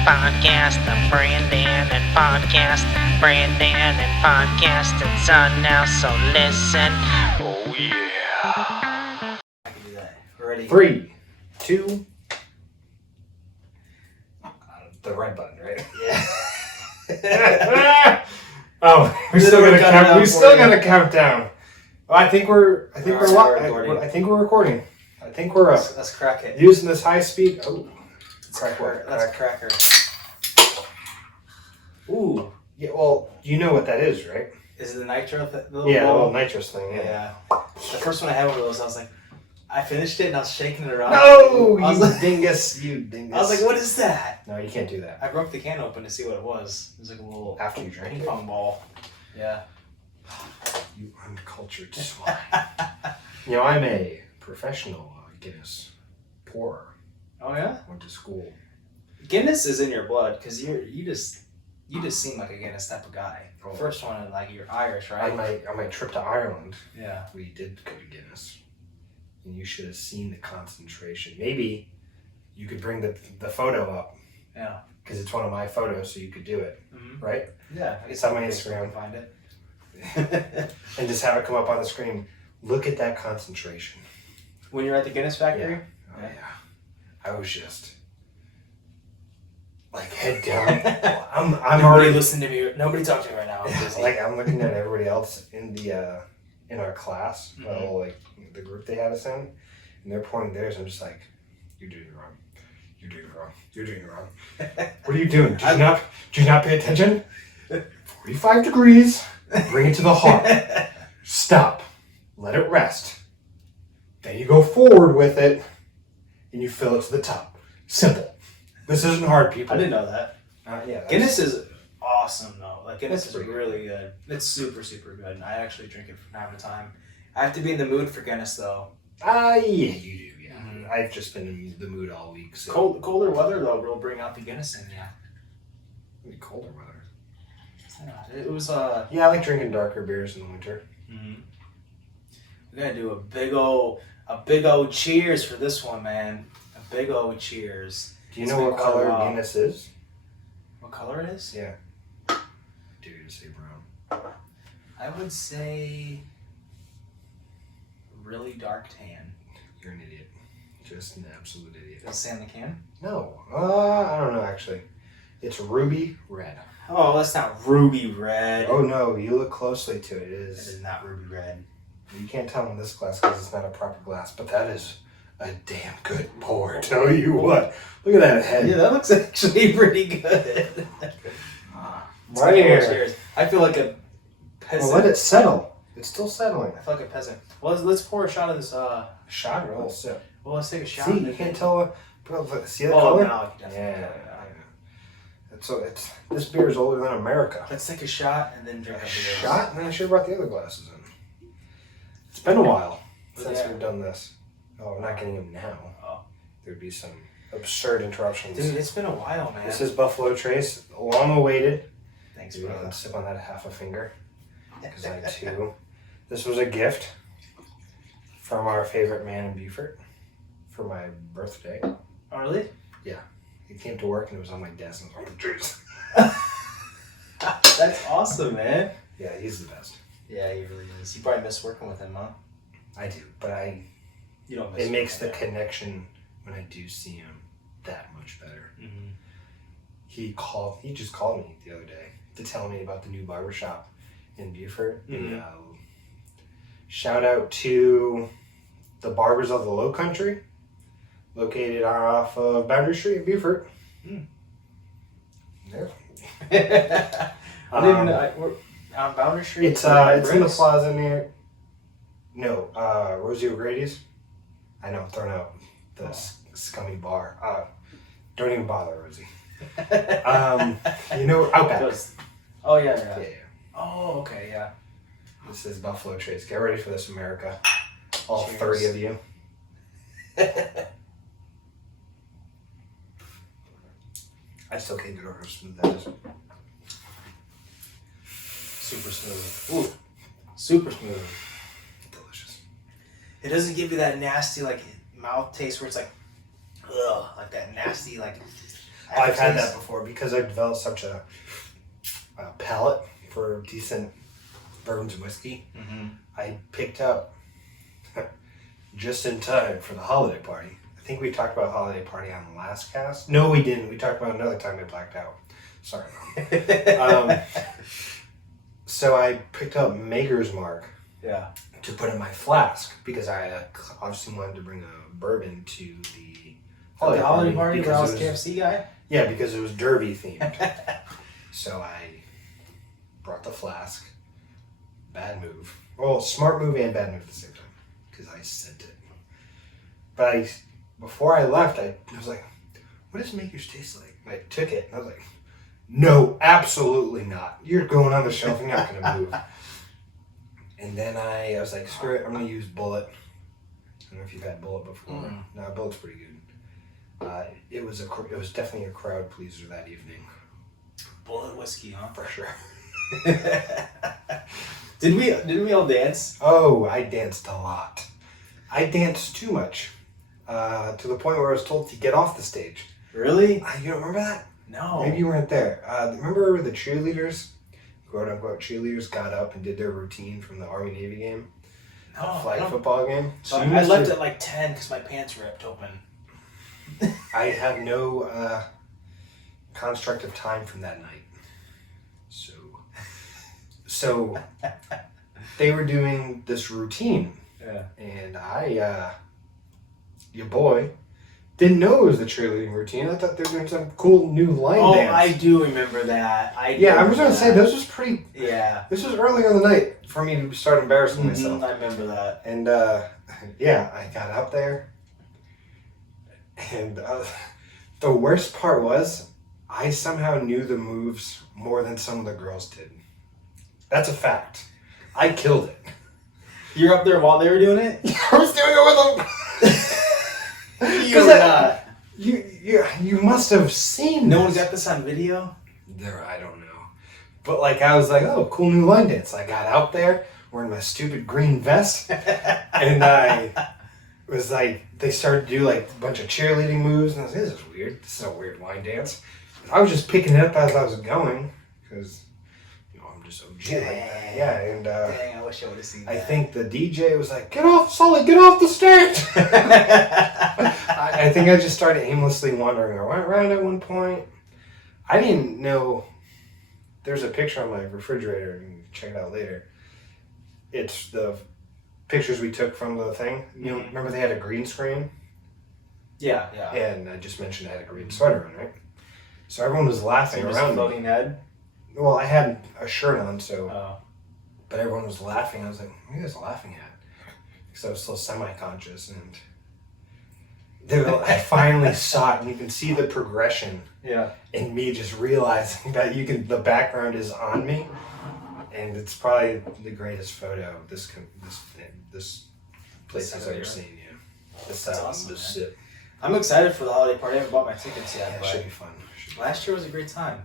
Podcast, the BranDan Podcast, BranDan Podcast. It's on now, so listen. Oh yeah. I can do that. Ready? 3, 2. The red button, right? Yeah. Oh, we still gotta count down. Well, I think we're recording. I think we're up. Let's crack it. Using this high speed. Oh, Let's crack her. Ooh. Yeah. Well, you know what that is, right? Is it the nitro? The little nitrous thing. Yeah. The first one I had one of those, I was like, I finished it and I was shaking it around. No, I was you like, dingus! You dingus! I was like, what is that? No, you can't do that. I broke the can open to see what it was. It was like a little After you drank ping it. pong ball. Yeah. You uncultured swine. You know, I'm a professional Guinness pourer. Oh yeah. Went to school. Guinness is in your blood because you just seem like a Guinness type of guy. Oh. First one, like you're Irish, right? On my trip to Ireland, Yeah. we did go to Guinness. And you should have seen the concentration. Maybe you could bring the photo up. Yeah. Because it's one of my photos, so you could do it, right? Yeah. It's on my I Instagram. can find it. And just have it come up on the screen. Look at that concentration. When you're at the Guinness factory? Oh, yeah. I was just like head down. I'm already listening to me. Nobody talk to me right now. I'm busy. like I'm looking at everybody else in the in our class, the group they had us in, and they're pointing theirs. I'm just like, you're doing it wrong. You're doing it wrong. You're doing it wrong. What are you doing? Do you not pay attention? 45 degrees. Bring it to the heart. Stop. Let it rest. Then you go forward with it, and you fill it to the top. Simple. This isn't hard, people. I didn't know that. Yeah. Guinness is awesome though. Like Guinness is pretty really good. It's super, super good. And I actually drink it from time to time. I have to be in the mood for Guinness though. Yeah, you do. Yeah. Mhm. I've just been in the mood all week. So. Colder weather though will bring out the Guinness in you. Maybe colder weather. Yeah, it was Yeah, I like drinking darker beers in the winter. We're gonna do a big old cheers for this one, man. A big old cheers. Do you know what color Guinness is? What color it is? Yeah. Dude, you say brown. I would say really dark tan. You're an idiot. Just an absolute idiot. Does it say on the can? No. I don't know, actually. It's ruby red. Oh, that's not ruby red. Oh, no. You look closely to it. It It is. is not ruby red. You can't tell in this glass because it's not a proper glass, but that is a damn good pour. Tell you what. Look at that head. Yeah, that looks actually pretty good. Right here. Cheers. I feel like a peasant. Well, let it settle. It's still settling. I feel like a peasant. Well, let's pour a shot of this. Shot or a little sip? Well, let's take a shot. See, you can't tell. See the Oh, color? now I can definitely tell, It's this beer is older than America. Let's take a shot and then drink A a shot, and then I should have brought the other glasses in. It's been a while since Yeah. we've done this. Oh, I'm not getting them now. Oh. There'd be some absurd interruptions. Dude, it's been a while, man. This is Buffalo Trace, long awaited. Thanks, Maybe bro. I'll sip on that half a finger because I too. This was a gift from our favorite man in Beaufort for my birthday. Oh, really? He came to work and it was on my desk and I was like, juice. That's awesome, man. Yeah, he's the best. Yeah, he really is. You probably miss working with him, huh? I do, but You don't miss it makes the working connection when I do see him that much better. with him. He just called me the other day to tell me about the new barbershop in Beaufort. Mhm. Shout out to the Barbers of the Low Country, located off of Boundary Street in Beaufort. There. I didn't know. We're on Boundary Street. It's in the plaza near. No, Rosie O'Grady's. I know, I'm throwing out the scummy bar. Don't even bother, Rosie. You know, Outback. Oh yeah. Yeah. Oh okay, yeah. This is Buffalo Trace. Get ready for this, America. All Cheers. 30 of you. I still can't get over how smooth that is. Super smooth. Ooh, super smooth. Delicious. It doesn't give you that nasty like mouth taste where it's like, ugh, like that nasty like. I've had that before because I've developed such a palate for decent bourbons and whiskey. Mm-hmm. I picked up just in time for the holiday party. I think we talked about holiday party on the last cast. No, we didn't. We talked about another time I blacked out. Sorry. So I picked up Maker's Mark. Yeah. To put in my flask because I obviously wanted to bring a bourbon to the holiday party where I was KFC guy? Yeah, because it was Derby themed. So I brought the flask. Bad move. Well, smart move and bad move at the same time because I sent it. But before I left, I was like, what does Maker's taste like? And I took it and I was like, no, absolutely not. You're going on the shelf. You're not going to move. And then I was like, screw it, I'm going to use Bullet. I don't know if you've had Bullet before. Mm. No, Bullet's pretty good. It was definitely a crowd pleaser that evening. Bullet whiskey, huh? For sure. Did we all dance? Oh, I danced a lot. I danced too much. To the point where I was told to get off the stage. Really? You don't remember that? No. Maybe you weren't there. Remember the cheerleaders? Quote-unquote cheerleaders got up and did their routine from the Army-Navy game? No, flag football game? So I left at like 10 because my pants ripped open. I have no construct of time from that night. So they were doing this routine. Yeah. And your boy, didn't know it was the cheerleading routine. I thought they were doing some cool new line dance. Oh, I do remember that. I was going to say, this was pretty... Yeah. This was early in the night for me to start embarrassing myself. I remember that. And, I got out there. And the worst part was, I somehow knew the moves more than some of the girls did. That's a fact. I killed it. You're up there while they were doing it? I was doing it with them. You were not. You must have seen No this. one got this on video? I don't know. But I was like, oh, cool new line dance. I got out there wearing my stupid green vest. And I was like, they started to do a bunch of cheerleading moves. And I was like, this is weird. This is a weird line dance. And I was just picking it up as I was going. Because, I'm just OG like that. Yeah, and dang, I wish I would have seen that. I think the DJ was like, get off the stage. I think I just started aimlessly wandering around at one point. I didn't know. There's a picture on my refrigerator. You can check it out later. It's the pictures we took from the thing. You know, remember they had a green screen? Yeah. And I just mentioned I had a green sweater on, right? So everyone was laughing around me. Floating head? Well, I had a shirt on, so... Oh. But everyone was laughing. I was like, what are you guys laughing at? Because I was still semi-conscious, and I finally saw it, and you can see the progression. Yeah. And me just realizing that the background is on me, and it's probably the greatest photo of this place I've ever seen. Yeah. That's awesome, this man. sip. I'm excited for the holiday party. I haven't bought my tickets yet. Yeah, it but should be fun. last year was a great time.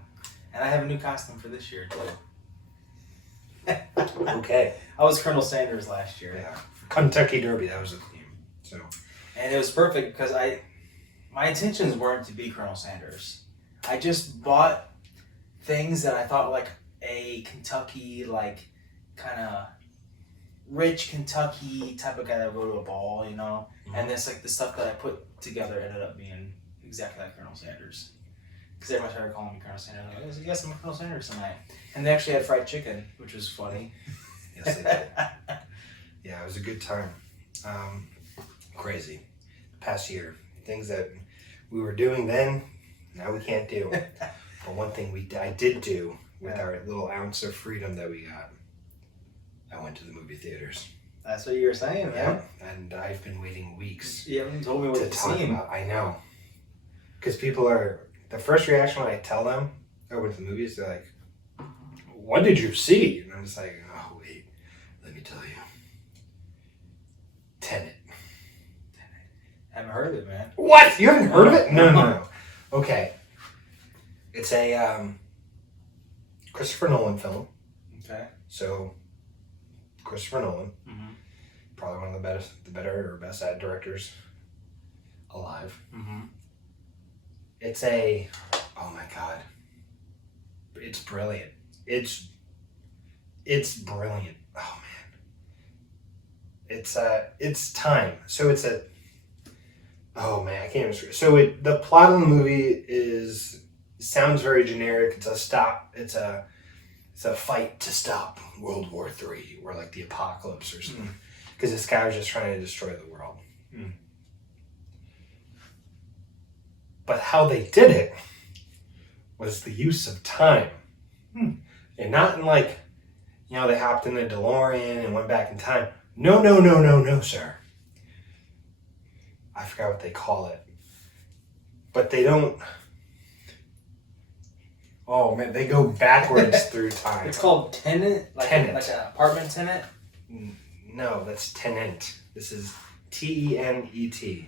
And I have a new costume for this year, too. Okay. I was Colonel Sanders last year. Yeah. Kentucky Derby, that was the theme. So. And it was perfect because my intentions weren't to be Colonel Sanders. I just bought things that I thought like a Kentucky, kind of rich Kentucky type of guy that would go to a ball, Mm-hmm. And this the stuff that I put together ended up being exactly like Colonel Sanders. Because everyone started calling me Colonel Sanders. I was like, yes, I'm Colonel Sanders tonight. And they actually had fried chicken, which was funny. Yes, they did. Yeah, it was a good time. Crazy. Past year. Things that we were doing then, now we can't do. But one thing I did do with our little ounce of freedom that we got, I went to the movie theaters. That's what you were saying, man. And I've been waiting weeks. You haven't told me what to talk see. about. I know. Because people are, the first reaction when I tell them I went to the movies, they're like, what did you see? And I'm just like, oh, wait, let me tell you. Tenet. I haven't heard of it, man. What? You haven't heard of it? No. Okay. It's a Christopher Nolan film. Okay. So, Christopher Nolan, Mm-hmm. probably one of the better or best directors alive. Mm-hmm. It's a Oh my god. It's brilliant. It's brilliant. Oh man. It's time. So it's a. Oh man, I can't even. So the plot of the movie sounds very generic. It's a fight to stop World War III or like the apocalypse or something. Because this guy was just trying to destroy the world. But how they did it was the use of time. And not in like, they hopped in the DeLorean and went back in time. No, sir. I forgot what they call it. But they don't... Oh, man, they go backwards through time. It's called tenant? Tenant. Like an apartment tenant? No, that's tenant. This is Tenet. T-E-N.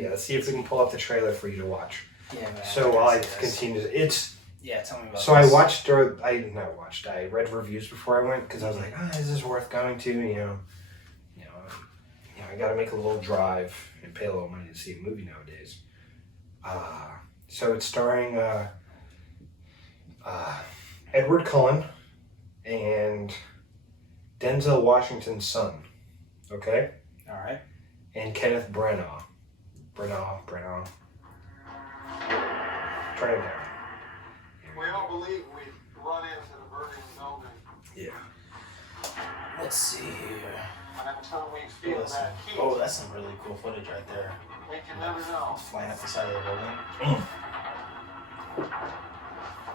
Yeah, let's see if we can pull up the trailer for you to watch. Yeah, man. So while I continue, tell me about this. So I read reviews before I went because I was like, is this worth going to? I got to make a little drive and pay a little money to see a movie nowadays. So it's starring Edward Cullen and Denzel Washington's son. Okay? All right. And Kenneth Branagh. Branagh. Turn it down. We all believe we run into the burning building. Yeah. Let's see here. And until we feel that heat, Oh, that's some really cool footage right there. we can never know. Flying up the side of the building.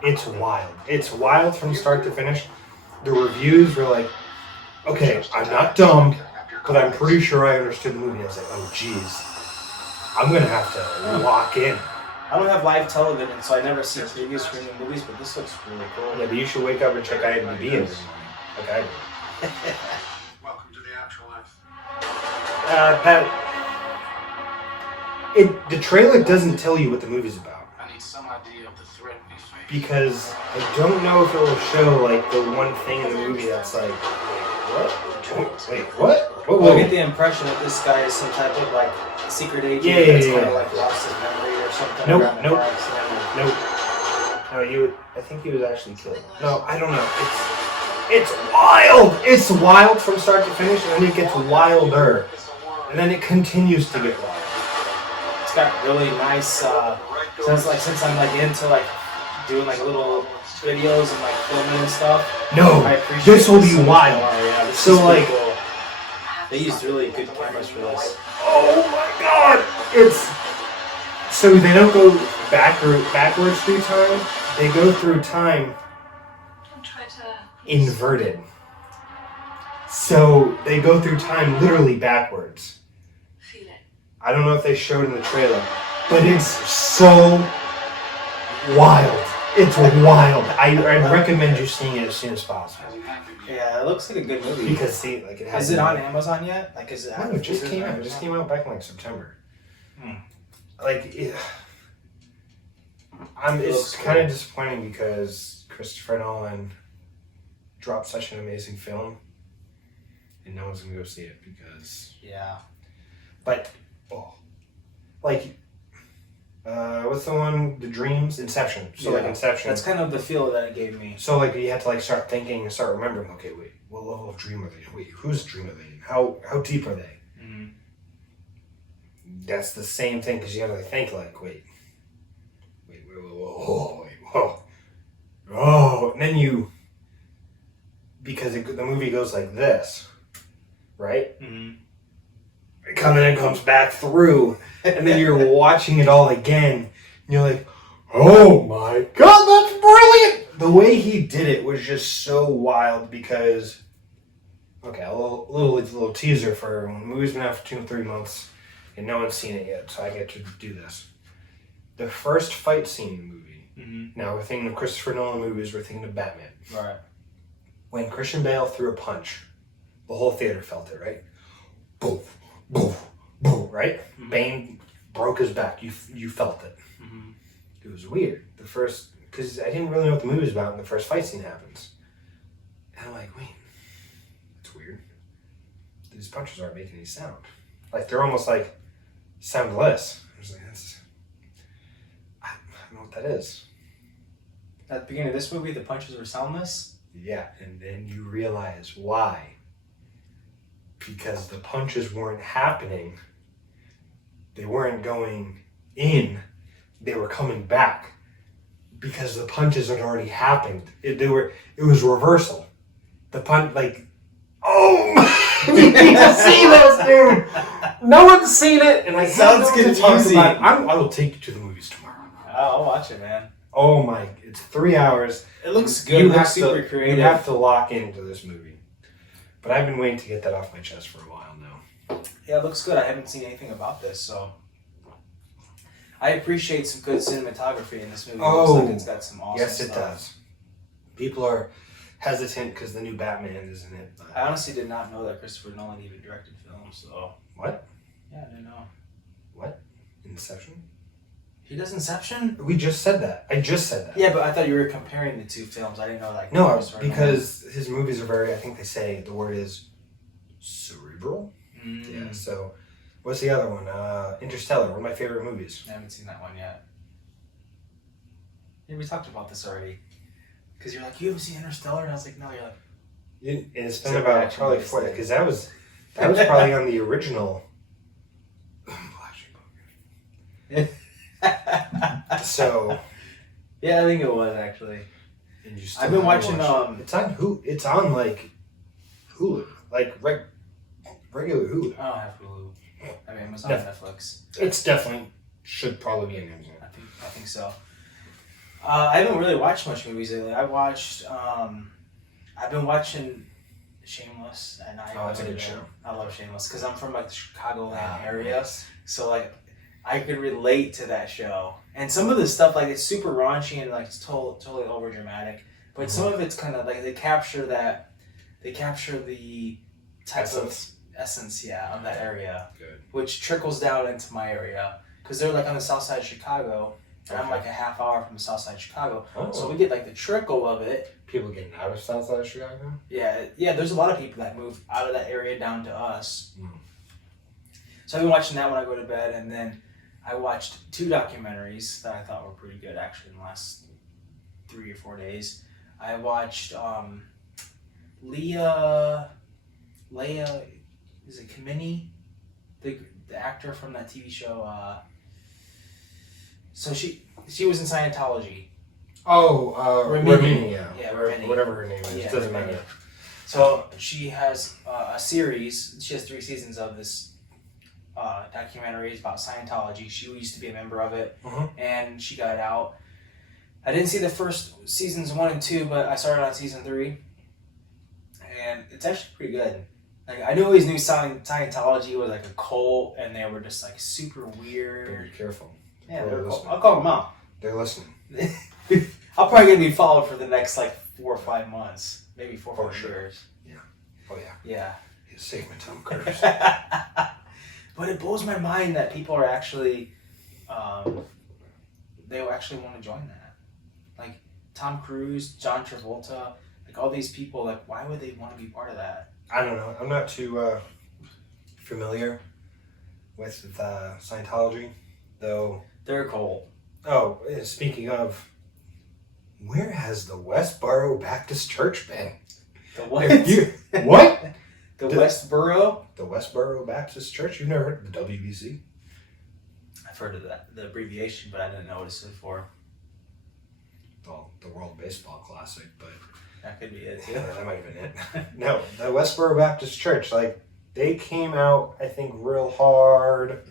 It's wild. It's wild from start to finish. The reviews were like, okay, I'm not dumb, but I'm pretty sure I understood the movie. I was like, oh, geez. I'm going to have to lock in. I don't have live television, so I never see previews for new movies, but this looks really cool. Yeah, but you should wake up and check IMDb every morning, like I do. Welcome to the afterlife. The trailer doesn't tell you what the movie's about. I need some idea of the threat we face. Because I don't know if it will show, like, the one thing in the movie that's like, wait, what? Well, I get the impression that this guy is some type of, like, secret agent that's kind of, like, lost his memory or something. Nope. No, I think he was actually killed. No, I don't know. It's wild! It's wild from start to finish, and then it gets wilder. And then it continues to get wild. It's got really nice, since I'm, like, into, like, doing, like, little videos and, like, filming and stuff. No, this will be wild. Yeah, so, like... cool. They used really good cameras for this. Oh my god! So they don't go backwards through time, they go through time inverted. So they go through time literally backwards. I don't know if they showed in the trailer, but it's so wild. It's wild. I'd recommend you seeing it as soon as possible. Yeah, it looks like a good movie. Because see, like it has. Is it on Amazon yet? Like, is it? No, it just came out. It just came out back in like September. Like, it's kind of disappointing because Christopher Nolan dropped such an amazing film, and no one's gonna go see it because. Yeah. But, what's the one? The Dreams, Inception. So like Inception. That's kind of the feel that it gave me. So like you have to like start thinking and start remembering. Okay, wait, what level of dream are they? Wait, whose dream are they in? How deep are they? Mm-hmm. That's the same thing because you have to think like, wait, and then because the movie goes like this, right? Mm-hmm. It comes back through, and then you're watching it all again, and you're like, oh my god, that's brilliant! The way he did it was just so wild because, okay, a little teaser for when the movie's been out for 2 or 3 months, and no one's seen it yet, so I get to do this. The first fight scene in the movie, now we're thinking of Christopher Nolan movies, we're thinking of Batman. Right. When Christian Bale threw a punch, the whole theater felt it, right? Boom. Boom, boom, right? Mm-hmm. Bane broke his back. You felt it. Mm-hmm. It was weird. Because I didn't really know what the movie was about when the first fight scene happens. And I'm like, wait, that's weird. These punches aren't making any sound. Like, they're almost like soundless. I was like, I don't know what that is. At the beginning of this movie, the punches were soundless. Yeah, and then you realize why. Because the punches weren't happening. They weren't going in. They were coming back. Because the punches had already happened. It was reversal. The punch, like, oh, you need to see this, dude. No one's seen it, and I Sounds confusing. I will take you to the movies tomorrow. I'll watch it, man. Oh my! It's 3 hours. It looks good. It looks super creative. You have to lock into this movie. But I've been waiting to get that off my chest for a while now. Yeah, it looks good. I haven't seen anything about this, so I appreciate some good cinematography in this movie. It looks like it's got some awesome stuff. Yes, it does. People are hesitant because the new Batman is in it. I honestly did not know that Christopher Nolan even directed films. So what? Yeah, I didn't know. What? Inception? He does Inception? We just said that. I just said that. Yeah, but I thought you were comparing the two films. I didn't know that. No, because his movies are very, I think they say the word is cerebral. Yeah, so what's the other one? Interstellar, one of my favorite movies. I haven't seen that one yet. Yeah, we talked about this already. Because you're like, you haven't seen Interstellar? And I was like, no, you're like... And it's been about probably 4, because that was probably on the original... So... Yeah, I think it was, actually. And you I've been watching... It's on Hulu. It's on, like, Hulu. Like, regular Hulu. I don't have Hulu. I mean, it's on Netflix. It's definitely... Should probably be on Amazon. I think so. I haven't really watched much movies lately. I've been watching Shameless, and it's a good show. I love Shameless because I'm from like the Chicagoland area, so like I could relate to that show. And some of the stuff, like it's super raunchy and like it's totally over dramatic, but some of it's kind of like they capture the type of essence, of that area, which trickles down into my area because they're like on the south side of Chicago. And I'm like a half hour from the south side of Chicago. Oh. So we get like the trickle of it. People getting out of south side of Chicago? Yeah, there's a lot of people that move out of that area down to us. So I've been watching that when I go to bed, and then I watched 2 documentaries that I thought were pretty good actually in the last 3 or 4 days. I watched Leah, is it Kamini? The actor from that TV show, so she was in Scientology. Oh, Rimini, yeah, Rimini. Whatever her name is, it doesn't matter. So she has a series. She has 3 seasons of this documentary. It's about Scientology. She used to be a member of it, and she got out. I didn't see the first seasons 1 and 2, but I started on season 3, and it's actually pretty good. Like I always knew Scientology was like a cult, and they were just like super weird. Be careful. Yeah, I'll call them out. They're listening. I'm probably going to be followed for the next like 4 or 5 months. Maybe 4 or 5 years. Yeah. Oh, yeah. Yeah. You saved my Tom Cruise. But it blows my mind that people are actually, they actually want to join that. Like Tom Cruise, John Travolta, like all these people, like why would they want to be part of that? I don't know. I'm not too familiar with Scientology, though. They're cold. Oh, speaking of, where has the Westboro Baptist Church been? The what? What? The Westboro? The Westboro Baptist Church? You've never heard of the WBC? I've heard of that, the abbreviation, but I didn't know what it stood for. Well, the World Baseball Classic, but... That could be it, too. Yeah, that might have been it. No, the Westboro Baptist Church, like, they came out, I think, real hard.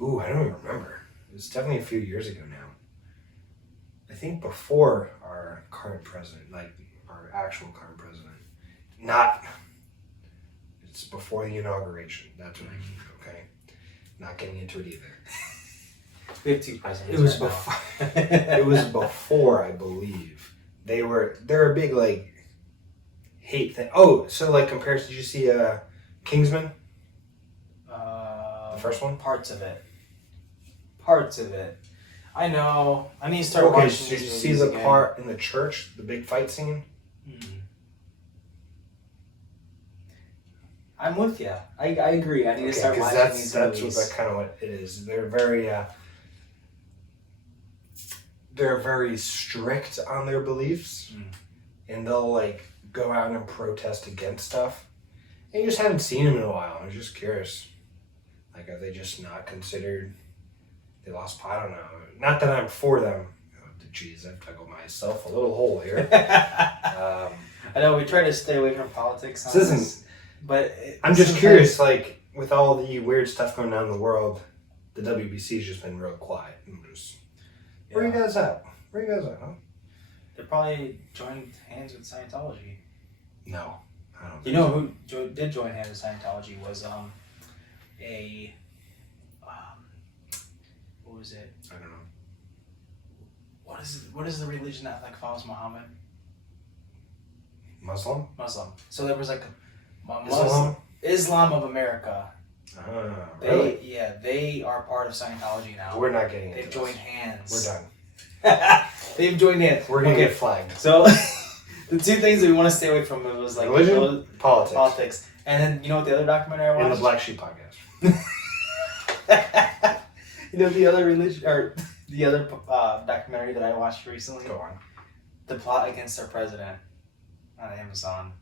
Ooh, I don't even remember. It was definitely a few years ago now. I think before our current president, like our actual current president. It's before the inauguration. That's what I mean, okay? Not getting into it either. We have 2 presidents. It was before. It was before, I believe. They're a big like hate thing. Oh, so like compared, did you see Kingsman? The first one? Parts of it. I know. I need to start watching. Okay, did you see the part in the church, the big fight scene? I'm with you. I agree. I need to start watching these movies. That's kind of what it is. They're very they're very strict on their beliefs, and they'll like go out and protest against stuff. And you just haven't seen them in a while. I was just curious. Like, are they just not considered? They lost. I don't know. Not that I'm for them. Jeez, I've dug myself a little hole here. I know we try to stay away from politics. This isn't. But I'm just curious. Like, with all the weird stuff going on in the world, the WBC's just been real quiet. Where are you guys at? Where are you guys at, huh? They probably joined hands with Scientology. No, I don't. You know who did join hands with Scientology was what was it? I don't know. What is the religion that like follows Muhammad? Muslim. So there was like Islam of America. Really? They are part of Scientology now. We're not getting They've into joined this. hands. We're done. They've joined hands. We're gonna get flagged. So the two things that we want to stay away from was like religion, politics, and then you know what the other documentary I watched? and the Black Sheep podcast. You know the other religion or the other documentary that I watched recently? Go on. The Plot Against Our President on Amazon.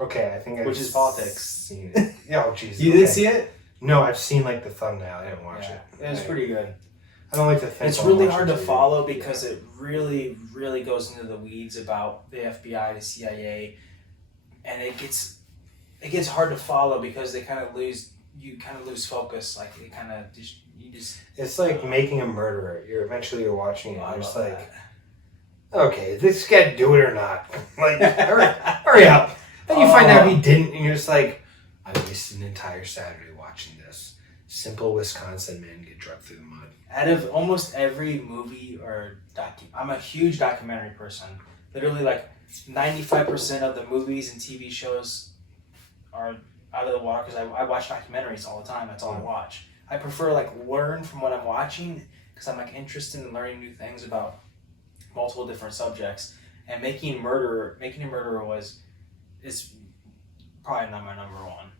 Okay, I think I've Which is politics. Seen it. Oh, jeez. You didn't see it? No, I've seen like the thumbnail. I didn't watch it. It was pretty good. I don't like to think. It's really hard to follow because it really, really goes into the weeds about the FBI, the CIA, and it gets hard to follow because you kind of lose focus. Like it kind of you just. It's like making a murderer. You're watching it. And you're just like, that. okay, is this guy do it or not? Like, hurry up. Then you find out he didn't, and you're just like, I wasted an entire Saturday watching this simple Wisconsin man get drugged through the mud. Out of almost every movie or I'm a huge documentary person. Literally, like 95% of the movies and TV shows are out of the water because I watch documentaries all the time. That's all I watch. I prefer like learn from what I'm watching because I'm like interested in learning new things about multiple different subjects. And Making a Murderer is probably not my number one.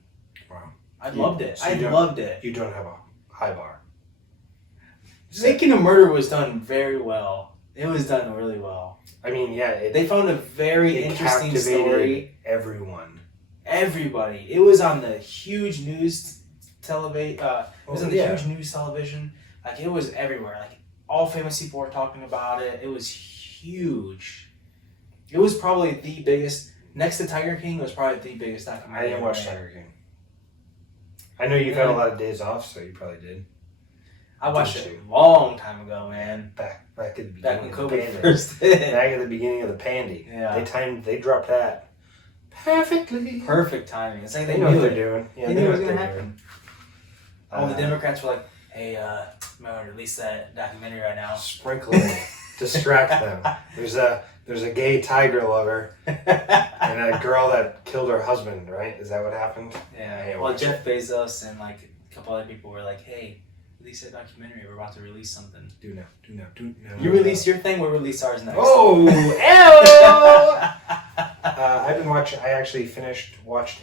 Wow. I loved it. So I loved it. You don't have a high bar. Making a Murderer was done very well. It was done really well. I mean, yeah. They found a very interesting story. Everyone. Everybody. It was on the huge news television. Huge news television. Like it was everywhere. Like all famous people were talking about it. It was huge. It was probably the biggest. Next to Tiger King, it was probably the biggest documentary. I didn't watch Tiger King. I know you've had a lot of days off, so you probably did. I watched it a long time ago, man. Back at the beginning. Back when of the COVID pandemic. first hit. Back at the beginning of the pandy. Yeah. They dropped that perfectly. Perfect timing. It's like They they know knew what they're it. doing. Yeah, They they knew know it was what gonna they're happen. doing. All the Democrats were like, "Hey, I'm gonna release that documentary right now." Sprinkle it, distract them. There's a gay tiger lover and a girl that killed her husband. Right? Is that what happened? Yeah. Hey, Well, watch Jeff Bezos and like a couple other people were like, "Hey, release that documentary. We're about to release something." Do now. You release your thing. We'll release ours next. Oh, ew! I've been watching. I actually watched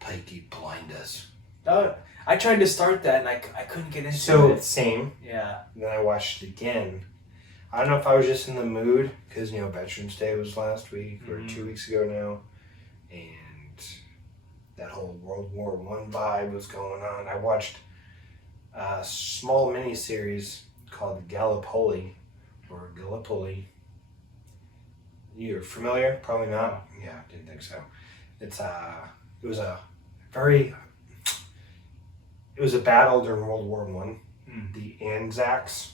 Peaky Blinders. I tried to start that and I couldn't get into So it. same. Yeah. And then I watched it again. I don't know if I was just in the mood because Veterans Day was last week or 2 weeks ago now, and that whole World War I vibe was going on. I watched a small mini series called Gallipoli. You're familiar? Probably not. Yeah, didn't think so. It was a battle during World War I. The Anzacs,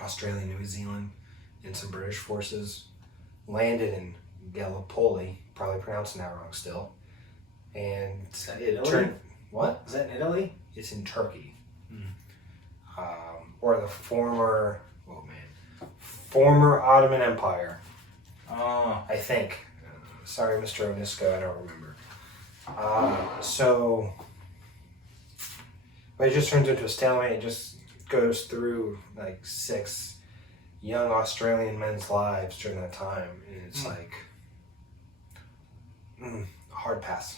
Australia, New Zealand, and some British forces landed in Gallipoli. Probably pronouncing that wrong still. And Is that it Italy? turned. What? Is that in Italy? It's in Turkey. Or the former Ottoman Empire. Oh. I think. Sorry, Mr. Onisko, I don't remember. But it just turns into a stalemate. It just goes through like 6 young Australian men's lives during that time. And it's like, a hard pass.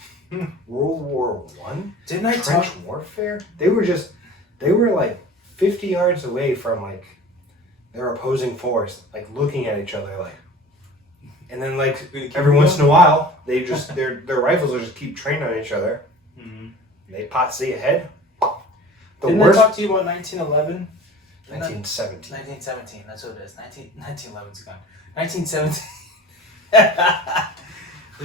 World War I? Didn't I Trench warfare? They were like 50 yards away from like they're opposing force, like looking at each other, like, and then like every once in a while, they just their rifles will just keep trained on each other. Mm-hmm. They pot see ahead. Didn't I talk to you about 1911? 1917. 1917, that's what it is. 1911's gone. 1917.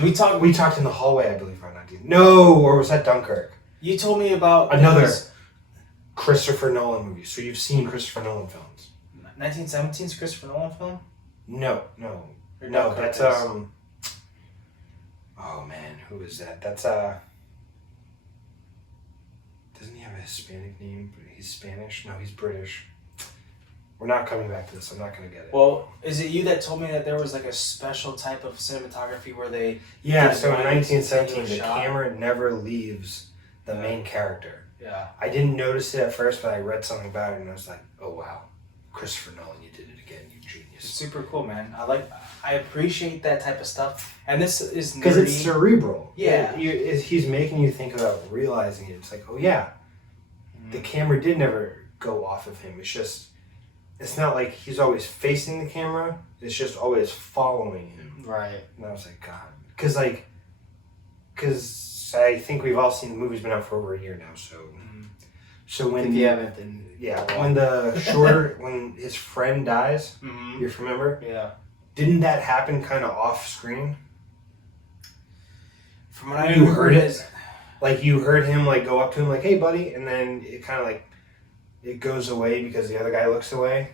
We talked in the hallway, I believe, about 19. No, or was that Dunkirk? You told me about another Christopher Nolan movie. So you've seen Christopher Nolan films? 1917's Christopher Nolan film? No. That's Oh man, who is that? That's Doesn't he have a Hispanic name? He's Spanish? No, he's British. We're not coming back to this. I'm not going to get it. Well, is it you that told me that there was like a special type of cinematography where they... Yeah, so in 1917, the camera never leaves the main character. Yeah. I didn't notice it at first, but I read something about it and I was like, oh wow, Christopher Nolan, you did it again, you genius. It's super cool, man. I appreciate that type of stuff. And this is nerdy. Because it's cerebral. Yeah. He's making you think about realizing it. It's like, oh yeah, the camera did never go off of him. It's just... It's not like he's always facing the camera. It's just always following him. Right. And I was like, God. Because I think we've all seen the movie's been out for over a year now. So when... If you haven't, then... Yeah, when the shorter... when his friend dies, you remember? Yeah. Didn't that happen kind of off screen? From what I You heard it? Like, you heard him, like, go up to him, like, hey, buddy. And then it kind of, like... It goes away because the other guy looks away,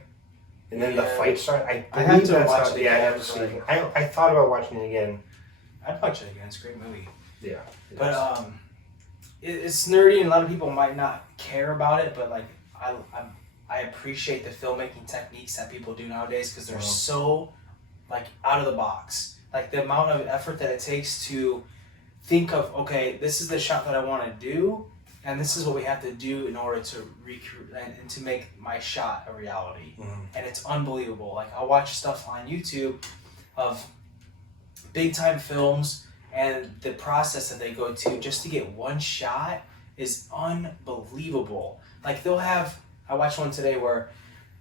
and then the fight starts. I have to that's watch how, it yeah, I again, have to see it. I thought about watching it again. I'd watch it again. It's a great movie. Yeah. But it's nerdy, and a lot of people might not care about it. But like, I appreciate the filmmaking techniques that people do nowadays because they're so like out of the box. Like the amount of effort that it takes to think of, okay, this is the shot that I want to do. And this is what we have to do in order to recreate and to make my shot a reality. And it's unbelievable. Like I'll watch stuff on YouTube of big time films, and the process that they go to just to get one shot is unbelievable. Like I watched one today where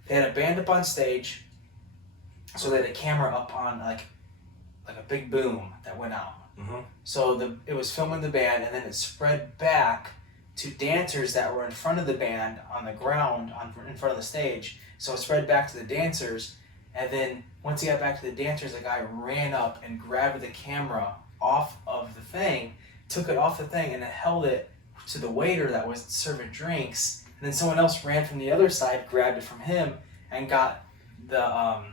they had a band up on stage, so they had a camera up on like a big boom that went out. So it was filming the band, and then it spread back to dancers that were in front of the band on the ground in front of the stage. So it spread back to the dancers, and then once he got back to the dancers, the guy ran up and grabbed the camera off of the thing, took it off the thing, and then held it to the waiter that was serving drinks. And then someone else ran from the other side, grabbed it from him, and got the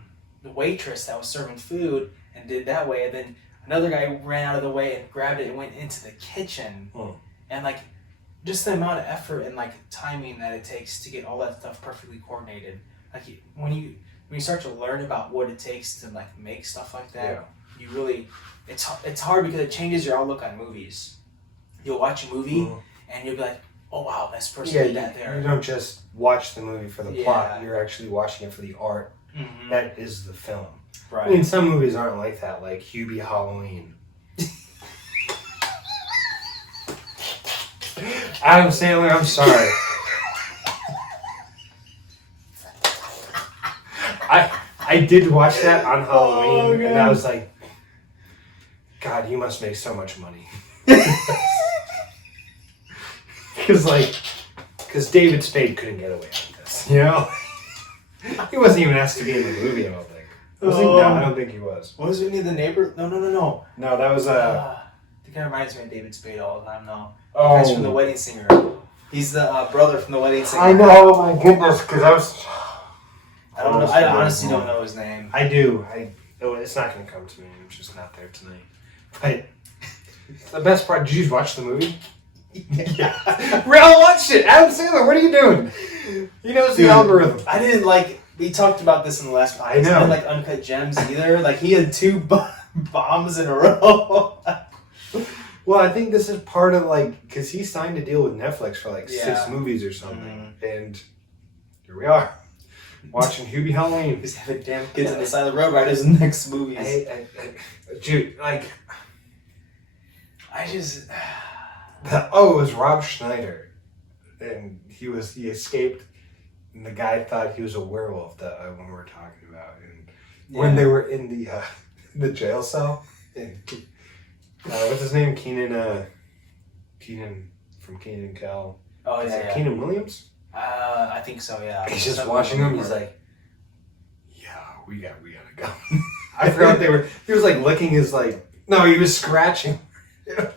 waitress that was serving food and did that way. And then another guy ran out of the way and grabbed it and went into the kitchen. And like, just the amount of effort and like timing that it takes to get all that stuff perfectly coordinated. Like when you start to learn about what it takes to like make stuff like that, you really, it's hard because it changes your outlook on movies. You'll watch a movie and you'll be like, oh wow, this person did that there. You don't just watch the movie for the plot. You're actually watching it for the art. That is the film. Right. I mean, some movies aren't like that, like Hubie Halloween. Adam Sandler, I'm sorry. I did watch that on Halloween, and I was like, God, you must make so much money. Because David Spade couldn't get away with this, you know? He wasn't even asked to be in the movie, I don't think. No, I don't think he was. What was it? The neighbor? No. No, that was the guy reminds me of David Spade all the time. No, oh, the guy's from The Wedding Singer. He's the brother from The Wedding Singer. I know, my goodness, because I was. I don't know. I honestly don't know his name. I do. It's not going to come to me. I'm just not there tonight. But the best part. Did you watch the movie? Yeah. Real watch it. Adam Sandler, what are you doing? He knows the algorithm. I didn't like. We talked about this in the last podcast. I know. I didn't like Uncut Gems either. Like he had two bombs in a row. Well, I think this is part of because he signed a deal with Netflix for 6 movies or something, and here we are, watching Hubie Halloween. He's having damn kids on the side of the road right as the next movies. Dude, I just. It was Rob Schneider, and he escaped And the guy thought he was a werewolf that when we were talking about, and when they were in the jail cell, and what's his name? Keenan from Keenan and Kel. Oh Is it yeah. Keenan Williams? I think so. Yeah. He's just watching him. He's like, "Yeah, we gotta go." I forgot he was like licking his No, he was scratching. That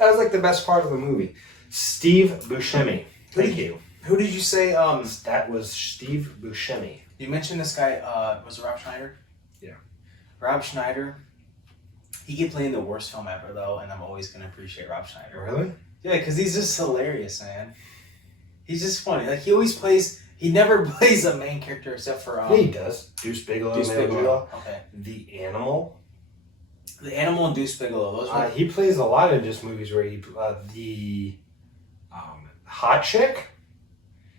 was like the best part of the movie. Steve Buscemi. Thank you. Who did you say? That was Steve Buscemi. You mentioned this guy. Was it Rob Schneider? Yeah. Rob Schneider. He could play in the worst film ever, though, and I'm always gonna appreciate Rob Schneider. Really? Yeah, because he's just hilarious, man. He's just funny. Like he always plays. He never plays a main character except for. Yeah, he does. Deuce Bigelow. Deuce Bigelow. Okay. The Animal. The Animal and Deuce Bigelow. Those were. He plays a lot of just movies where the hot chick.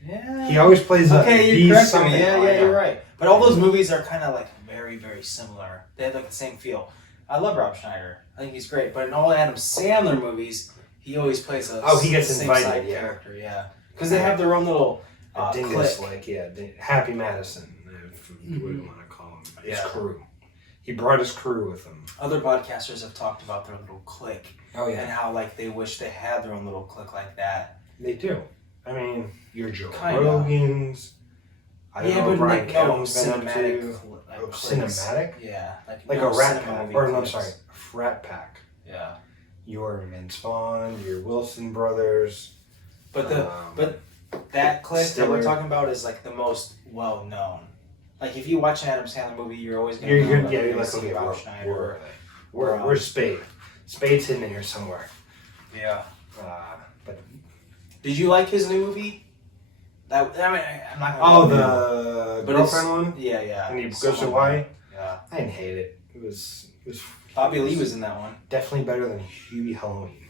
Yeah. He always plays okay, you're correct me. something. Yeah, you're right. But all those movies are kind of like very, very similar. They have like the same feel. I love Rob Schneider. I think he's great. But in all Adam Sandler movies, he always plays a he gets same invited, side yeah. character. Yeah, because they have their own little Dingus, clique. Happy Madison, if we would want to call him. His crew. He brought his crew with him. Other podcasters have talked about their little clique. Oh yeah. And how like they wish they had their own little clique like that. They do. I mean, your Joe Kinda. Rogans. I don't know what Brian Callen's been up cinematic. to. Cinematic? Yeah, Like a rat pack. Or, no, I'm sorry, frat pack. Yeah. Your Vince Vaughn, your Wilson brothers. But that clip that we're Stiller. talking about is like the most well known. Like if you watch an Adam Sandler movie, you're always gonna You're know like, see okay, Rob Schneider. where's Spade? Spade's hidden in here somewhere. Yeah. But Did you like his new movie? That I'm not. the But girlfriend one. Yeah. And he goes to Hawaii. Yeah. I didn't hate it. It was. Bobby Lee was in that one. Definitely better than Hubie Halloween.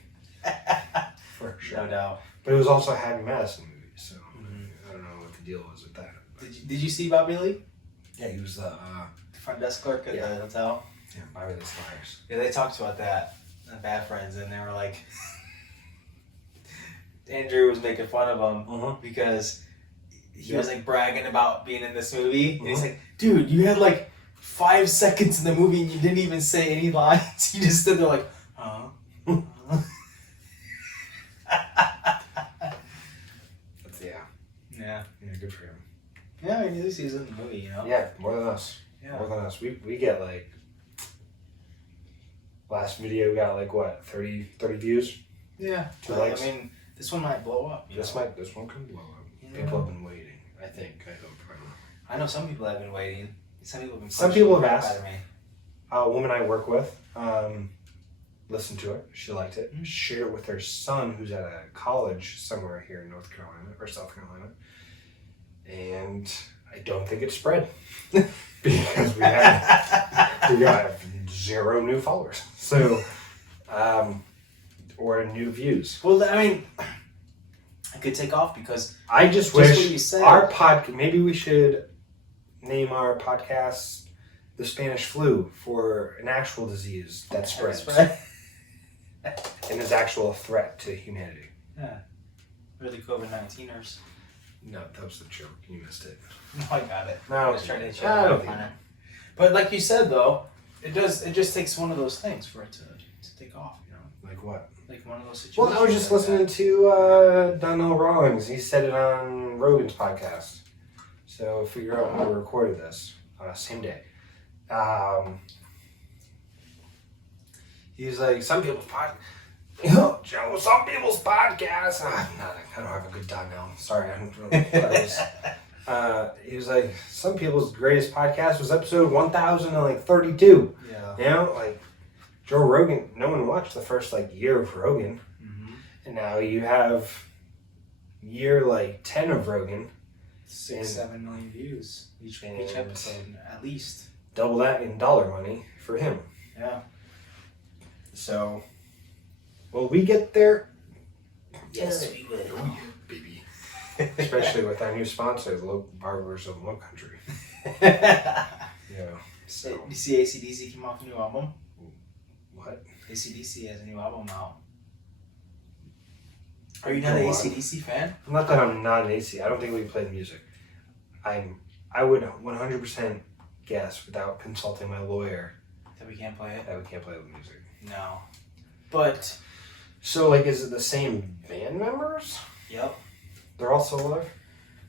For sure. No doubt. But it was also a Happy Madison movie, so I don't know what the deal was with that. Did you see Bobby Lee? Yeah, he was the Front desk clerk at the hotel. Bobby the Sliders. Yeah, they talked about that on Bad Friends, and they were like, Andrew was making fun of him because he was like bragging about being in this movie, and he's like, "Dude, you had like 5 seconds in the movie, and you didn't even say any lines. You just stood there like, huh." Yeah, good for him. Yeah, at least he's in the movie, you know. Yeah, more than us. Yeah. More than us. We get like last video got like what 30 views. Yeah. 2 likes. I mean, this one might blow up. This one could blow up. Yeah. People have been waiting. I think. I hope. I know some people have been waiting. Some people have been. Some people have pushing the asked. crap out of me. A woman I work with listened to it. She liked it. Shared it with her son, who's at a college somewhere here in North Carolina or South Carolina. And I don't think it spread because we got 0 new followers. So, or new views. Well, I mean, it could take off because I just what wish you said. our maybe we should name our podcast the Spanish flu for an actual disease that spreads and is actual threat to humanity. Yeah. We're the COVID-19ers. No, that was the joke. You missed it. No, I got it. No, I was trying to hit you I up don't on think it. But like you said, though, it just takes one of those things for it to take off, you know? Like what? Like one of those situations. Well, I was just like listening that. to Donnell Rawlings. He said it on Rogan's podcast. So figure out when we recorded this. Same day. He's like, some people's Joe, some people's podcasts. I don't have a good time now. Sorry, he was like, some people's greatest podcast was episode 1032. Yeah. You know, like Joe Rogan. No one watched the first year of Rogan, and now you have year 10 of Rogan. 6-7 million views each episode, at least. Double that in dollar money for him. Yeah. So, will we get there? Yes, we will. Oh, yeah, baby. Especially with our new sponsor, the Local Barbers of Low Country. Yeah. So. You see AC/DC came off a new album? What? AC/DC has a new album out. Are you not an Go on. AC/DC fan? Not that I'm not an AC. I don't think we play the music. I would 100% guess without consulting my lawyer That we can't play it? that we can't play the music. No. But, So, like, is it the same band members? yep. They're all solo?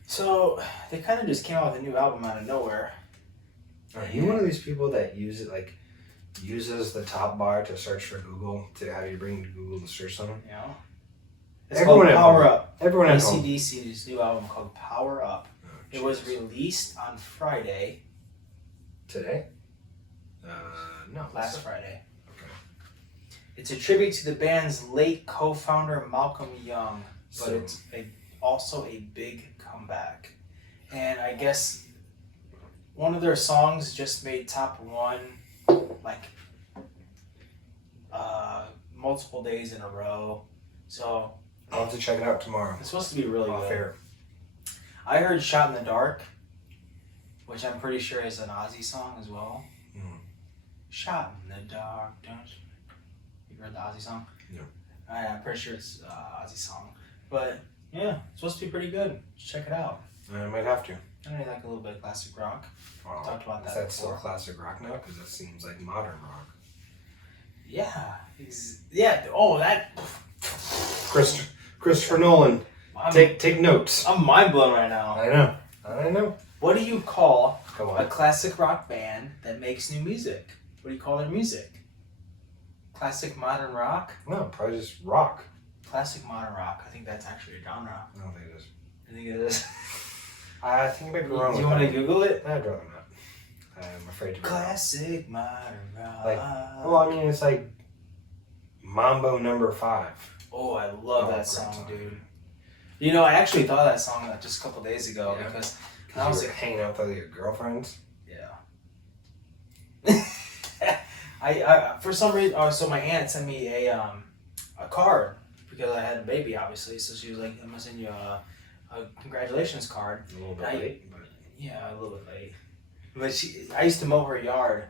So, they kind of just came out with a new album out of nowhere. Are you one of these people that uses the top bar to search for Google, to have you bring Google to search something? You know? It's Everyone called at Power home. Up. Everyone at home. AC/DC's new album called Power Up. Oh, It was Jesus. released on Friday, Today? No. last Friday. Okay. It's a tribute to the band's late co-founder Malcolm Young, but So- it's also a big comeback. And I guess one of their songs just made top 1 like multiple days in a row. So I'll have to check it out tomorrow. it's supposed to be really Off good. air. I heard Shot in the Dark, which I'm pretty sure is an Ozzy song as well. Mhm. Shot in the Dark, don't you? You heard the Ozzy song? No. I'm pretty sure it's Ozzy song. But yeah, it's supposed to be pretty good. Check it out. I might have to. I know you like a little bit of classic rock. Wow. Talked about Is that that still before. classic rock now? Because that seems like modern rock. Yeah. Yeah. Oh, that. Christopher Nolan, take notes. I'm mind blown right now. I know. What do you call Come a on. classic rock band that makes new music? What do you call their music? Classic modern rock? No, probably just rock. Classic modern rock. I think that's actually a genre. I don't think it is. I think it is. I think I might be wrong. Do you want to Google it? I'd rather not. I'm afraid to be wrong. Classic modern rock. Well, I mean, it's like Mambo number 5. Oh, I love Oh, that great song, song. dude. You know, I actually thought of that song just a couple days ago Yeah. because I Because was you were hanging out with all your girlfriends. yeah. I for some reason, so my aunt sent me a card because I had a baby, obviously. So she was like, "I'm gonna send you a congratulations card." A little bit I- late, but Yeah, a little bit late. But I used to mow her yard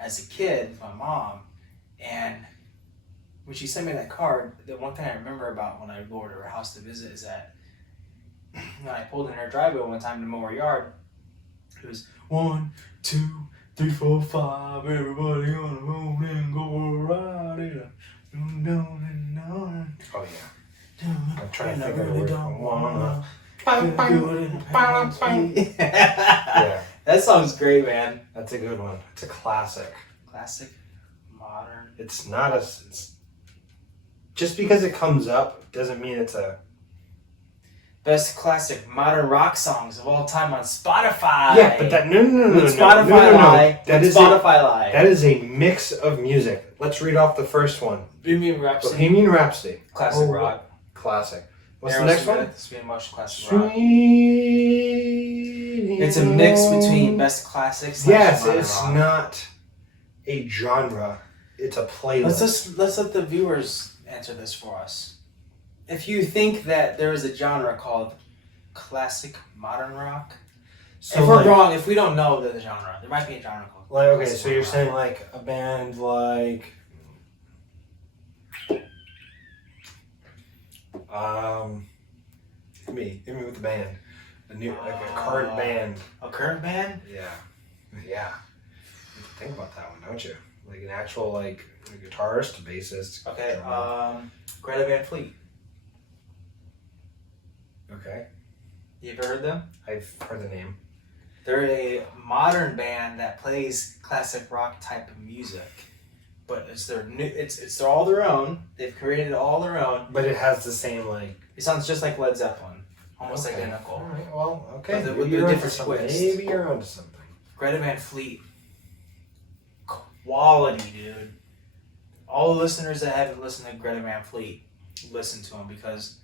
as a kid with my mom, and when she sent me that card, the one thing I remember about when I would go over to her house to visit is that when I pulled in her driveway one time to mow her yard, it was 1, 2, 3, 4, 5, everybody on the road and go around it. oh yeah. I'm trying to think of the really word. don't Wanna. yeah. Yeah, That song's great, man. that's a good one. It's a classic. Classic, modern. It's not a. It's, just because it comes up doesn't mean it's a. Best classic modern rock songs of all time on Spotify. Yeah, but that no. Spotify lie. That is Spotify lie. that is a mix of music. Let's read off the first one. Bohemian Rhapsody. Bohemian Rhapsody. Classic Oh, rock. Classic. What's the next one? Swedish March classic rock. Sweet. It's a mix between best classics. Yes, modern it's rock. not a genre. It's a playlist. Let's let the viewers answer this for us. If you think that there is a genre called classic modern rock, So if we're like, wrong, if we don't know the genre, there might be a genre called. like, okay, classic so you're rock. saying like a band like hit me with the band. A new like a current band. A current band? Yeah. Yeah. Think about that one, don't you? Like an actual like a guitarist, a bassist. Okay, drummer. Greta Van Fleet. Okay. You ever heard them? I've heard the name. They're a modern band that plays classic rock type of music, but it's their new. It's all their own. They've created all their own. But it has the same like It sounds just like Led Zeppelin, almost okay. identical. Alright, well, okay. But with Maybe a you're onto different something. twist. Maybe you're onto something. Greta Van Fleet, quality, dude. All the listeners that haven't listened to Greta Van Fleet, listen to them because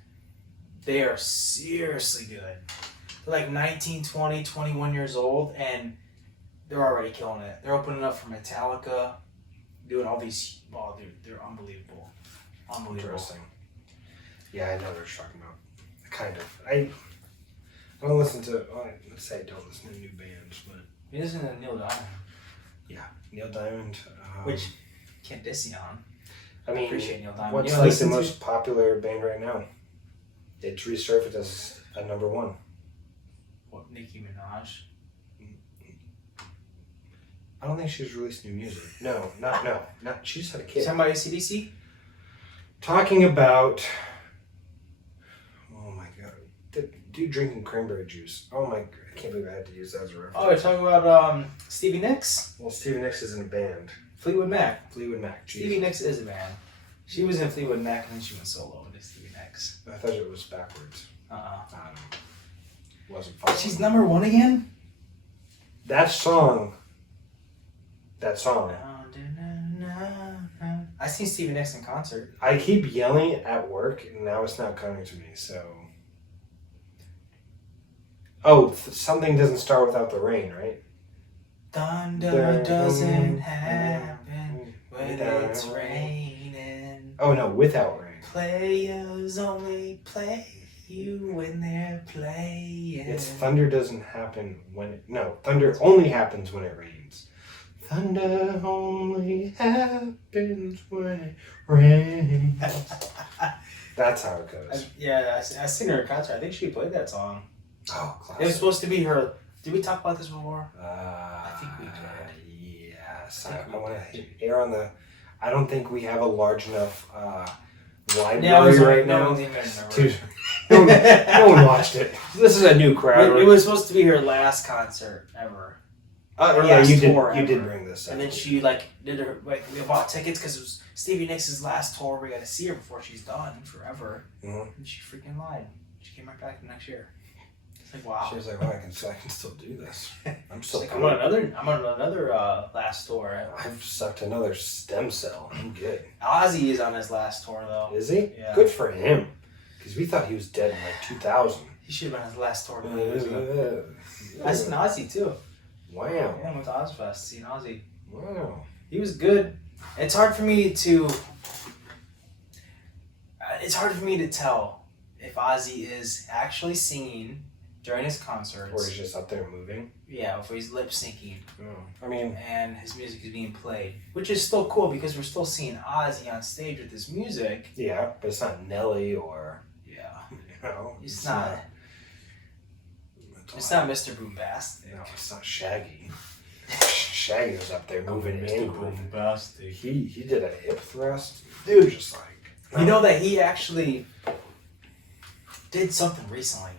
they are seriously good. They're like 19, 20, 21 years old, and they're already killing it. They're opening up for Metallica, doing all these. Oh, dude, they're unbelievable. Unbelievable. Interesting. Yeah, I know what you're talking about. Kind of. I don't listen to. Well, let's say I don't listen to new bands, but He listen to Neil Diamond, Neil Diamond. which can't diss you on. I mean, Appreciate Neil Diamond. what's You know, like the listen to- most popular band right now? It's resurfaced as a number one. What, Nicki Minaj? I don't think she's released new music. No. She just had a kid. Somebody CDC? Talking about. Oh my god. The dude drinking cranberry juice. Oh my god. I can't believe I had to use that as a reference. Oh, you're talking about Stevie Nicks? Well, Stevie Nicks is in a band. Fleetwood Mac. Fleetwood Mac. Jeez. Stevie Nicks is a band. She was in Fleetwood Mac and then she went solo into Stevie Nicks. I thought it was backwards. I don't know. Wasn't fun. She's number one again? That song. I seen Stevie Nicks in concert. I keep yelling at work, and now it's not coming to me, so... Oh, something doesn't start without the rain, right? Thunder doesn't happen when it's raining. Oh, no, without rain. Players only play you when they're playing. It's thunder doesn't happen when... No, thunder only happens when it rains. Thunder only happens when it rains. That's how it goes. I seen her in concert. I think she played that song. Oh, classic. It was supposed to be her. Did we talk about this before? I think we did. Yes. I want to air on the... I don't think we have a large enough library right now. No one watched it. This is a new crowd. It was supposed to be her last concert ever. You did bring this up. And then she did her we bought tickets because it was Stevie Nicks' last tour. We got to see her before she's done forever. Mm-hmm. And she freaking lied. She came right back the next year. It's like, wow. She was like, "Well, I can still do this. I'm still. I'm on another last tour. I've sucked another stem cell. I'm good." Ozzy is on his last tour though. Is he? Yeah. Good for him. Because we thought he was dead in 2000. He should have been on his last tour. I seen Ozzy too. Wow. Yeah, I went to Ozfest, seen Ozzy. Wow. He was good. It's hard for me to tell if Ozzy is actually singing during his concerts. Or he's just up there moving. Yeah, if he's lip syncing. Oh. I mean... And his music is being played. Which is still cool because we're still seeing Ozzy on stage with his music. Yeah, but it's not Nelly or... Yeah. You know? It's not Mr. Boombastic. No, it's not Shaggy. Shaggy was up there moving and grooving. Boombastic. He did a hip thrust. Dude, just like... You know that he actually did something recently.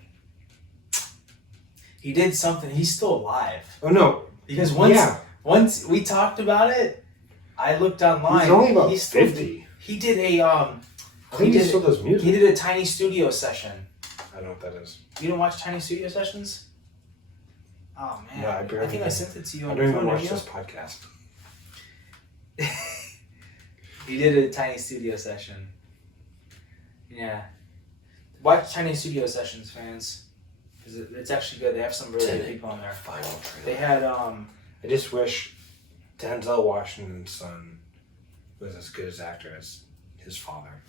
He did something. He's still alive. Oh, no. Because once we talked about it, I looked online. He's only about 50. He did a I think he still does music. He did a Tiny Studio session. I don't know what that is. You don't watch Tiny Studio sessions? Oh man, No, I think I sent it to you. I don't even watch this podcast. He did a Tiny Studio session. Yeah, watch Tiny Studio sessions, fans, because it's actually good. They have some really good people on there. Final trailer. They had I just wish Denzel Washington's son was as good as actor as his father.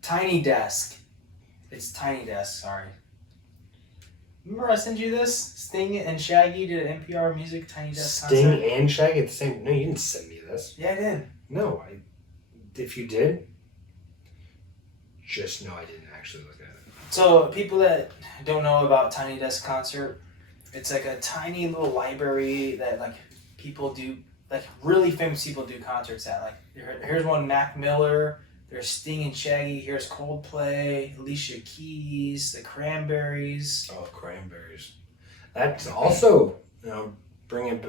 Tiny Desk. It's Tiny Desk. Sorry. Remember I sent you this? Sting and Shaggy did an NPR Music Tiny Desk concert. Sting and Shaggy at the same... No, you didn't send me this. Yeah, I did. No, if you did, just know I didn't actually look at it. So, people that don't know about Tiny Desk Concert, it's like a tiny little library that people do, really famous people do concerts at. Here's one, Mac Miller. There's Sting and Shaggy. Here's Coldplay, Alicia Keys, the Cranberries. Oh, Cranberries. That's also, doing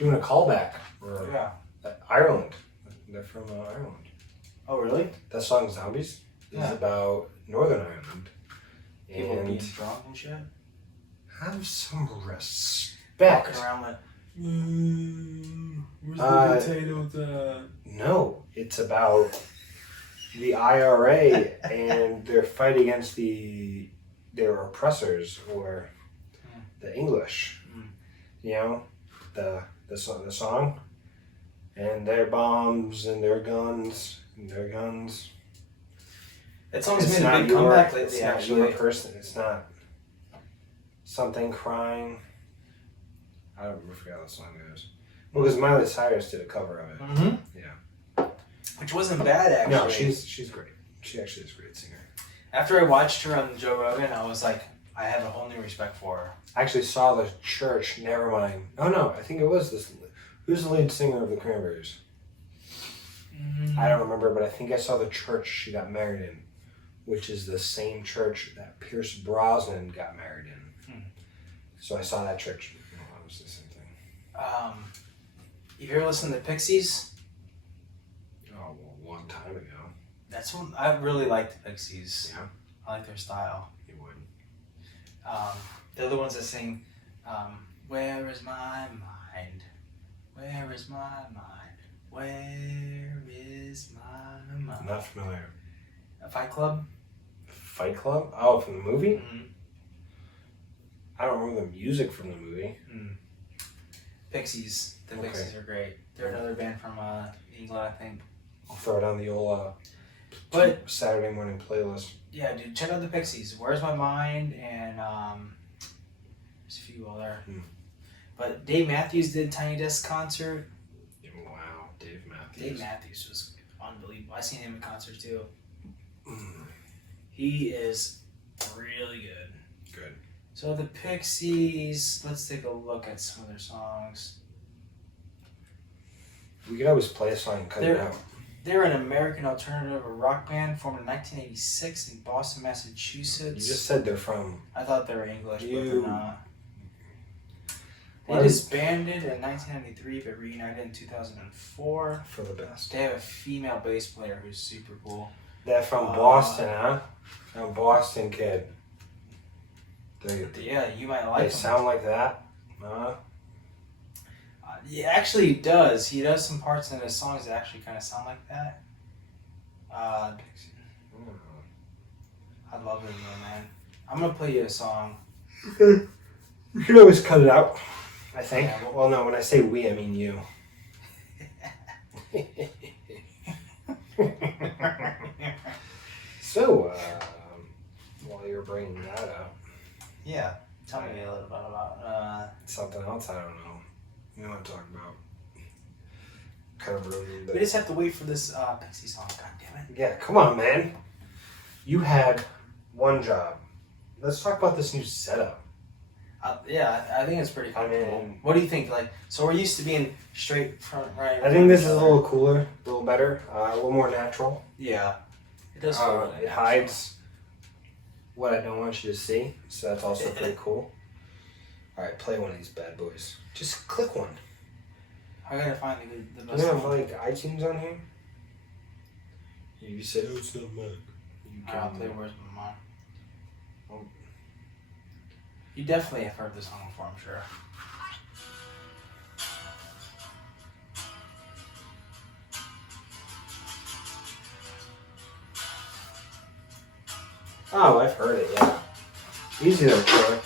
a callback. Yeah. Ireland. They're from Ireland. Oh, really? That song, Zombies, is about Northern Ireland. People being And drunk and shit. have some respect. Walking around with, where's the potatoes at? No, it's about the IRA and their fight against their oppressors, or the English. You know, the song, and their bombs and their guns and their guns. That song's made a big comeback lately. It's not Actually, your person. It's not something crying. I don't forget how the song goes. Well, because Miley Cyrus did a cover of it. Mm-hmm. Yeah. Which wasn't bad, actually. No, she's great. She actually is a great singer. After I watched her on Joe Rogan, I was like, I have a whole new respect for her. I actually saw the church. Never mind. Oh no, I think it was this. Who's the lead singer of the Cranberries? I don't remember, but I think I saw the church she got married in, which is the same church that Pierce Brosnan got married in. So I saw that church. You know, it was the same thing. You ever listen to Pixies? Oh, well, a long time ago. That's one I really like the Pixies. Yeah, I like their style. you would. They're the ones that sing, "Where is my mind? Where is my mind? Where is my mind?" Not familiar. Fight Club? Fight Club? Oh, from the movie? Mm-hmm. I don't remember the music from the movie. Pixies. The Okay. Pixies are great. They're another band from England, I think. I'll throw it on the old But Saturday morning playlist. yeah, dude, check out the Pixies. Where's My Mind? And there's a few other. But Dave Matthews did Tiny Desk concert. Wow, Dave Matthews. Dave Matthews was unbelievable. I seen him in concert too. He is really good. Good. So the Pixies, let's take a look at some of their songs. We could always play a song and cut it out. They're an American alternative rock band formed in 1986 in Boston, You Massachusetts. just said they're from. I thought they were English, but You- they're not. Why They would- disbanded in 1993 but reunited in 2004. For the best. They have a female bass player who's super cool. They're from Boston, huh? A Boston kid. Yeah, you might like They him. sound like that? Yeah, actually, he does. He does some parts in his songs that actually kind of sound like that. I love it, man. I'm gonna play you a song. We should always cut it out, I think. Yeah, Well, no, when I say we, I mean you. So, while you're bringing that up, Yeah, tell me a little bit about. something else I don't know. You know what I'm talking about. Kind of ruining We the... just have to wait for this Pixie song. God damn it! Yeah, come on, man. You had one job. Let's talk about this new setup. Yeah, I think it's pretty comfortable. mean- What do you think? Like, so we're used to being straight front, right? I think this is a little cooler, a little better, a little more natural. Yeah, it does. Feel really It natural. hides what I don't want you to see, so that's also pretty cool. All right, play one of these bad boys. Just click one. I gotta find the Do best you have one. like iTunes on here? You said, oh, it's not Mac. You I'll play Where's My Mind. You definitely have heard this song before, I'm sure. Oh, I've heard it, yeah. Easy there, Troy.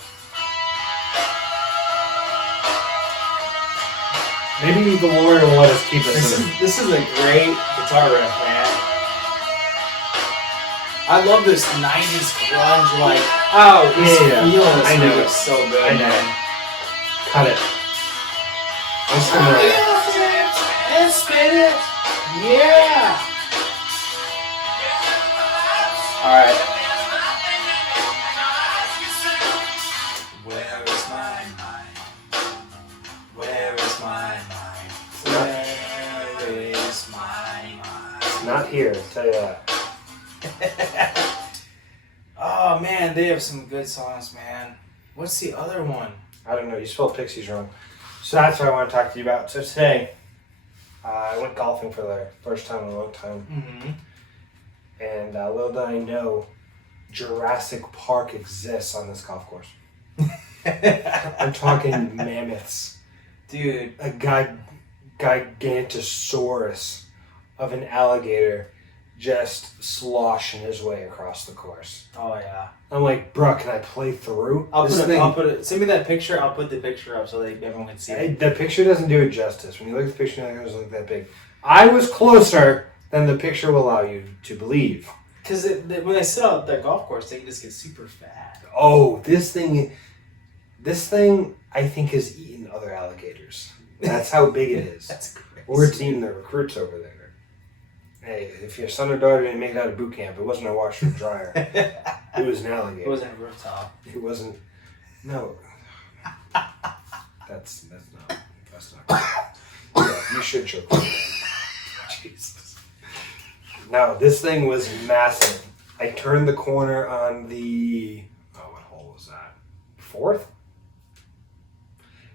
Maybe the Lord will let us keep this in. This is a great guitar riff, man. I love this 90s grunge, like, Oh, this yeah. feel in this I know. music is so good, I know. man. Cut it. Let's go there. And spin it! Yeah! Alright. Where is my mind? Where is my mind? Where is my mind? Not here, I'll tell you that. Oh man, they have some good songs, man. What's the other one? I don't know, you spelled Pixies wrong. So that's what I want to talk to you about. So today, I went golfing for the first time in a long time. Mm-hmm. And little did I know, Jurassic Park exists on this golf course. I'm talking mammoths. Dude, A gigantosaurus of an alligator just sloshing his way across the course. oh yeah. I'm like, bruh, can I play through? I'll This put thing- it. Send me that picture. I'll put the picture up so that everyone can see it. The picture doesn't do it justice. When you look at the picture, it doesn't look that big. I was closer than the picture will allow you to believe. Because when they sit out at that golf course, they can just get super fat. Oh, this thing, I think has eaten other alligators. That's how big it is. That's crazy. Or it's eating the recruits over there. Hey, if your son or daughter didn't make it out of boot camp, it wasn't a washer and dryer. It was an alligator. It wasn't a rooftop. It wasn't. No. That's not. Yeah, you should choke. Jesus. No, this thing was massive. I turned the corner on the. Oh, what hole was that? 4th?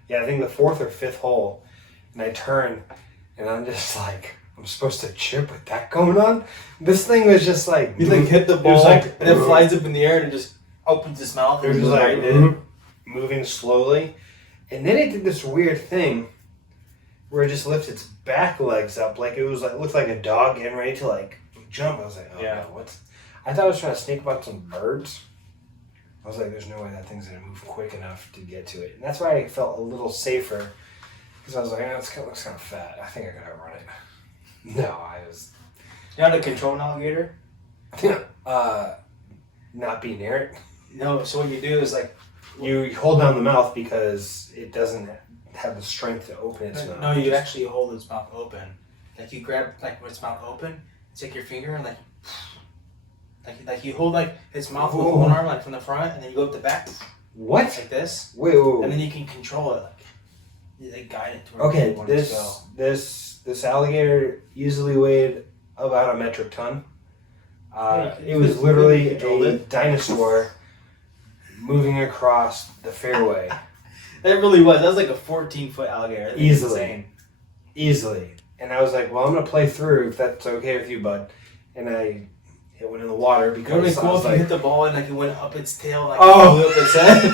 Yeah, I think the 4th or 5th hole. And I turn, and I'm just like, I'm supposed to chip with that going on? This thing was just like... You like hit the it was ball, like, and it flies up in the air and it just opens its mouth. It was and just like right in. moving slowly. And then it did this weird thing where it just lifts its back legs up like it was like looked like a dog getting ready to like jump. I was like, oh Yeah. no, what's... I thought I was trying to sneak up on some birds. I was like, there's no way that thing's going to move quick enough to get to it. And that's why I felt a little safer. Because I was like, it looks kind of fat. I think I could outrun it. No, I was... You know how to control an alligator? Not be near it. No, so what you do is like... You hold down the mouth because it doesn't have the strength to open its mouth. No, you actually hold its mouth open. Like you grab like with its mouth open, take your finger and like you hold like its mouth with one arm like from the front, and then you go up the back. What? Like this. Wait. And then you can control it. Like they guide it to where Okay, you want it to go. this alligator easily weighed about a metric ton. It was literally a dinosaur moving across the fairway. That really was. That was like a 14-foot alligator. That was insane. Easily. And I was like, well, I'm going to play through if that's okay with you, bud. And it went in the water because It would be I cool was if like, you hit the ball and like it went up its tail, like Oh! flew up its head.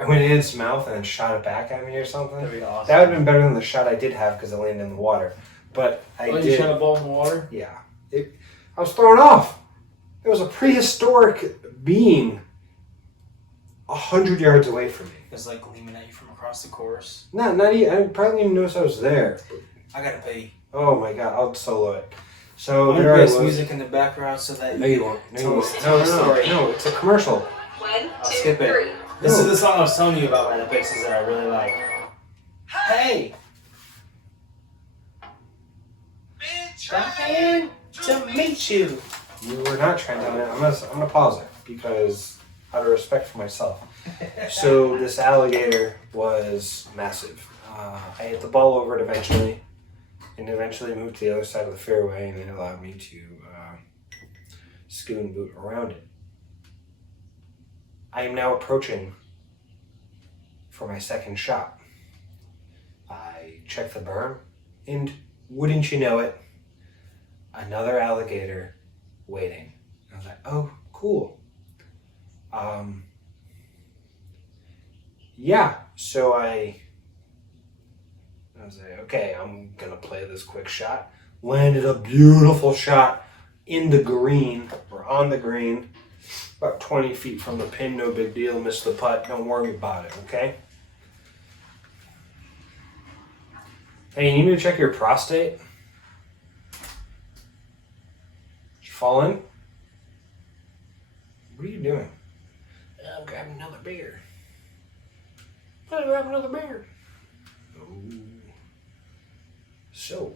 I went in its mouth and then shot it back at me or something. That'd be awesome. That would have been better than the shot I did have because it landed in the water. But You shot a ball in the water? Yeah. I was thrown off. It was a prehistoric being 100 yards away from me. It was like gleaming at you from across the course. Not even, I probably didn't even notice I was there. I gotta pay. Oh my god, I'll solo it. So I'm there I gonna was. play music in the background so that No, you won't. No, you won't. Tell the story. No, it's a commercial. 1, I'll 2, skip it. 3. This is the song I was telling you about by the Pixies that I really like. Hey! Trying to meet you. You were not trying to. I'm gonna pause it because out of respect for myself. So this alligator was massive. I hit the ball over it eventually, and eventually moved to the other side of the fairway, and it allowed me to scoot and boot around it. I am now approaching for my second shot. I check the berm, and wouldn't you know it, another alligator waiting. I was like, oh, cool. Yeah, so I was like, okay, I'm gonna play this quick shot. Landed a beautiful shot in the green, or on the green, about 20 feet from the pin, no big deal, missed the putt, don't worry about it, okay? Hey, you need to check your prostate? Did you fall in? What are you doing? I'm grabbing another beer. I'm grabbing another beer. Oh. So,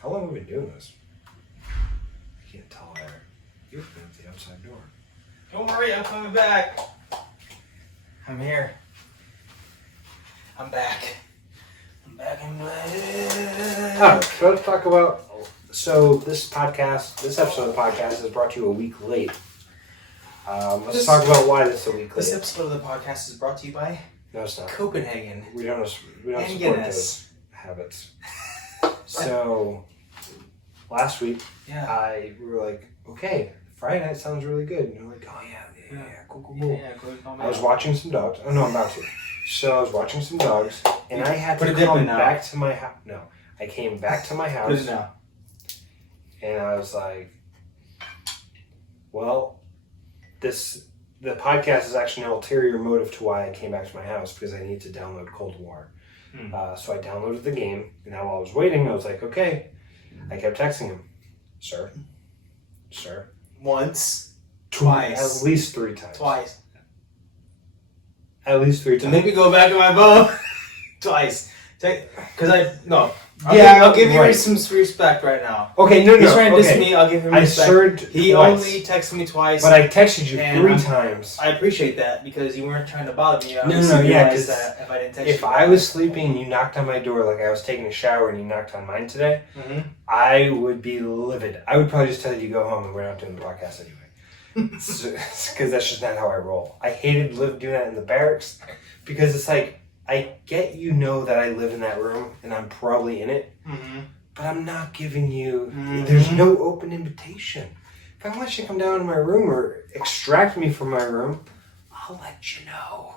how long have we been doing this? I can't tell there. You're opening up the outside door. Don't worry, I'm coming back. I'm here. I'm back. I'm back in black. So let's talk about. So this episode of the podcast is brought to you a week late. Let's talk about why this is a week late. This episode of the podcast is brought to you by No, it's not. Copenhagen. We don't And support Guinness. those habits. So last week, Yeah. we were like, okay, Friday night sounds really good. And we're like, oh yeah, cool. Yeah, go I was watching some dogs. Oh no, I'm about to. So I was watching some dogs, and I had Put to a dip come in now. back to my house. No, I came back to my Put house, it now. and I was like, well, the podcast is actually an ulterior motive to why I came back to my house, because I need to download Cold War. So I downloaded the game, and now while I was waiting, I was like, okay. I kept texting him, sir. Once. Twice. At least 3 times. Twice. At least 3 To times. make me go back to my bum twice. Because Yeah, I'll give you right. some respect right now. Okay, no. He's trying to diss okay. me. I'll give him I respect. served He twice. only texted me twice. But I texted you And 3 times. I appreciate that because you weren't trying to bother me. I No, obviously yeah, realized 'cause that if I didn't text If you, I was sleeping and you knocked on my door like I was taking a shower and you knocked on mine today, I would be livid. I would probably just tell you to go home and we're not doing the podcast anyway. Because that's just not how I roll. I hated doing that in the barracks because it's like, I get you know that I live in that room and I'm probably in it, but I'm not giving you, there's no open invitation. If I want you to come down to my room or extract me from my room, I'll let you know.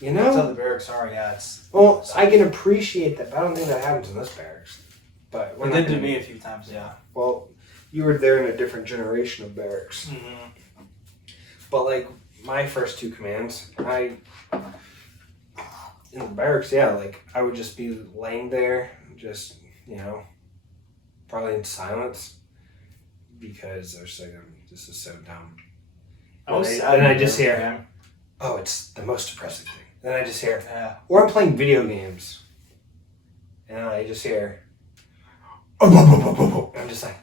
You That's how know? the barracks are. Yeah, it's. Well, I can appreciate that, but I don't think that happens in this barracks. But we're It not did to gonna- me a few times. Yeah. Well, you were there in a different generation of barracks. But like my first 2 commands, in the barracks, yeah, like I would just be laying there, just probably in silence because I was like, this is so dumb. And I just hear, man. oh, it's the most depressing thing. Then I just hear, Yeah. or I'm playing video games, and I just hear, I'm just like,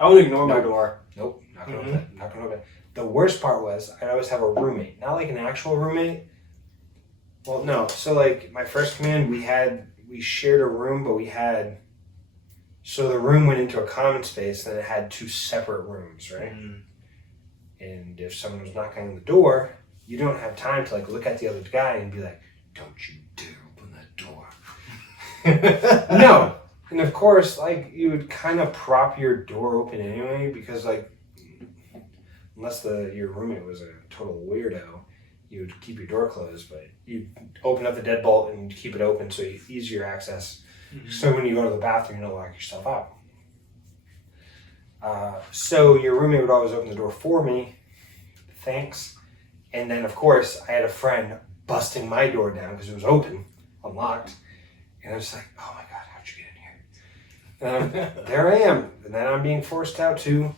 I would ignore my door. nope, not gonna open it, not gonna open it. The worst part was I'd always have a roommate, not like an actual roommate. Well, no. So like my first command, we shared a room, but so the room went into a common space, and it had 2 separate rooms, right? And if someone was knocking on the door, you don't have time to like look at the other guy and be like, "Don't you dare open that door." No. And of course, like you would kind of prop your door open anyway because like unless your roommate was a total weirdo, you would keep your door closed, but you open up the deadbolt and keep it open so you easier access. So when you go to the bathroom, you don't lock yourself out. So your roommate would always open the door for me. Thanks. And then of course I had a friend busting my door down because it was open, unlocked, and I was like, "Oh my God, how'd you get in here?" And there I am, and then I'm being forced out to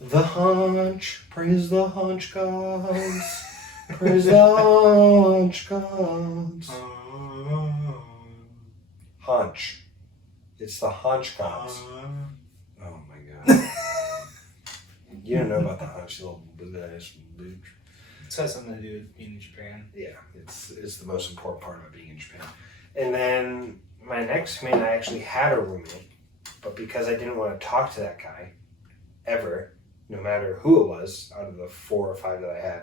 the hunch. Praise the hunch gods. Praise the hunch gods. Hunch. It's the hunch gods. Oh my God. You don't know about the hunch, you little blue-ass bitch. It has something to do with being in Japan. Yeah, it's the most important part about being in Japan. And then my next command, I actually had a roommate, but because I didn't want to talk to that guy ever, no matter who it was, out of the 4 or 5 that I had,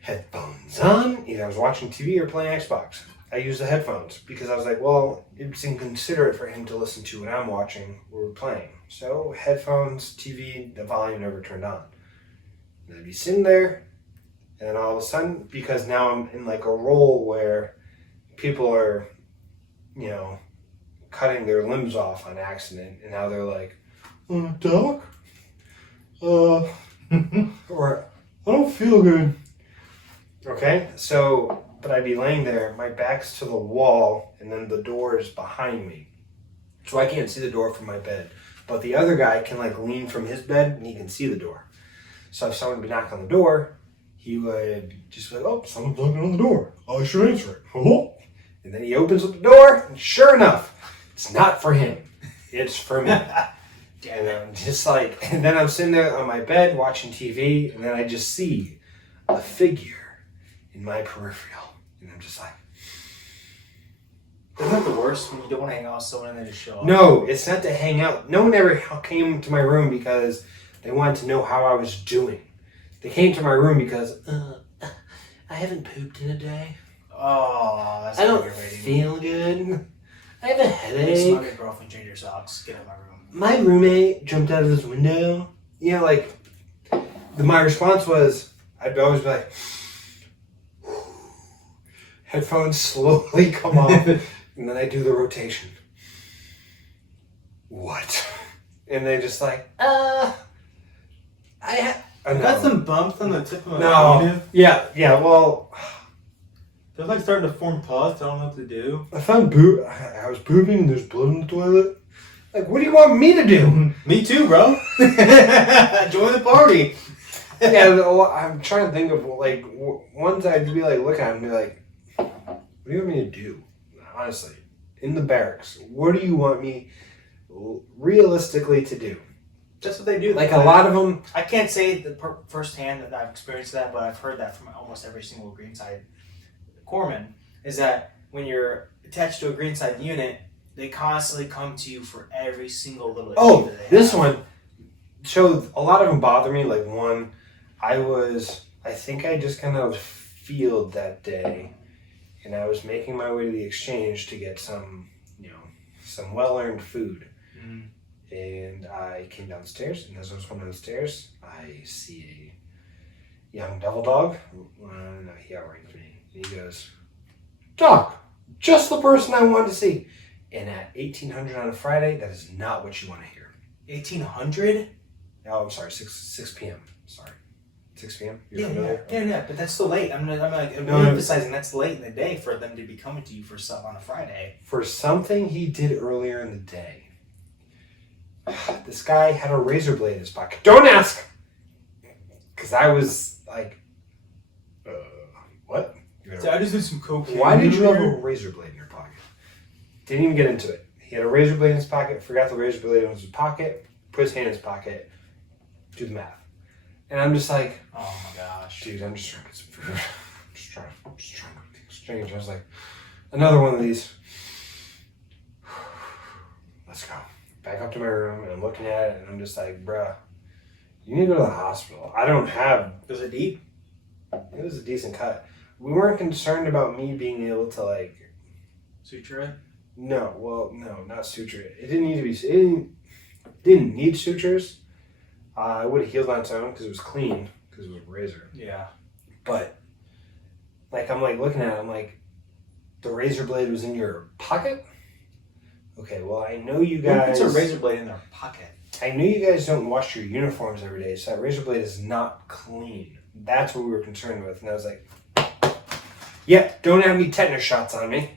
headphones on, either I was watching TV or playing Xbox. I used the headphones because I was like, well, it's inconsiderate for him to listen to what I'm watching or playing. So headphones, TV, the volume never turned on. And I'd be sitting there, and then all of a sudden, because now I'm in like a role where people are, cutting their limbs off on accident, and now they're like, Doc? Or, I don't feel good. Okay, so, but I'd be laying there, my back's to the wall, and then the door is behind me. So I can't see the door from my bed. But the other guy can like lean from his bed, and he can see the door. So if someone would be knocking on the door, he would just be like, oh, someone's knocking on the door. I should answer it. Oh. And then he opens up the door, and sure enough, it's not for him. It's for me. And I'm just like, and then I'm sitting there on my bed watching TV, and then I just see a figure in my peripheral. And I'm just like, Isn't that the worst when you don't want to hang out with someone and they just show up? no, it's not to hang out. No one ever came to my room because they wanted to know how I was doing. They came to my room because, I haven't pooped in a day. Oh, that's I don't aggravating. feel good. I have a Make headache. some other girlfriend change your socks. Get out of my room. My roommate jumped out of his window. Like, my response was, I'd always be like, headphones slowly come off, and then I do the rotation. What? And they just like, I got some bumps on the tip of my No. penis. Yeah, well, They're like starting to form pus. I don't know what to do. I found poop. I was pooping and there's blood in the toilet. Like, what do you want me to do? Me too, bro. Join the party. I'm trying to think of like ones I'd be like, look at them and be like, what do you want me to do? Honestly, in the barracks, what do you want me realistically to do? That's what they do. Like a lot of them. I can't say firsthand that I've experienced that, but I've heard that from almost every single Greenside corpsman. Is that when you're attached to a Greenside unit, they constantly come to you for every single little issue that they this have. one. So a lot of them bother me. Like one, I think I just kind of field that day, and I was making my way to the exchange to get some well-earned food. Mm. And I came downstairs, and as I was coming downstairs, I see a young devil dog. No, he outranked me. And he goes, Doc, just the person I wanted to see. And at 1800 on a Friday, that is not what you want to hear. 1800? Oh, I'm sorry, 6 p.m. Sorry. 6 p.m.? Yeah, but that's still late. I'm No. emphasizing that's late in the day for them to be coming to you for stuff on a Friday. For something he did earlier in the day. This guy had a razor blade in his pocket. Don't ask! Because I was like, what? So I just did some cocaine. Why did you have a razor blade in your pocket? Didn't even get into it. He had a razor blade in his pocket, forgot the razor blade was in his pocket, put his hand in his pocket, do the math. And I'm just like, oh my gosh. Dude, I'm just trying to get some food. I'm just trying to go to the exchange. I was like, another one of these. Let's go. Back up to my room, and I'm looking at it, and I'm just like, bruh, you need to go to the hospital. I don't have... Was it deep? It was a decent cut. We weren't concerned about me being able to, like... Suture it? No, not suture it. It didn't need to be... It didn't need sutures. It would have healed on its own because it was clean, because it was a razor. Yeah. But, like, I'm, like, looking at it, I'm like, the razor blade was in your pocket? Okay, well, I know you guys... Who puts a razor blade in their pocket? I know you guys don't wash your uniforms every day, so that razor blade is not clean. That's what we were concerned with. And I was like, yeah, don't have any tetanus shots on me.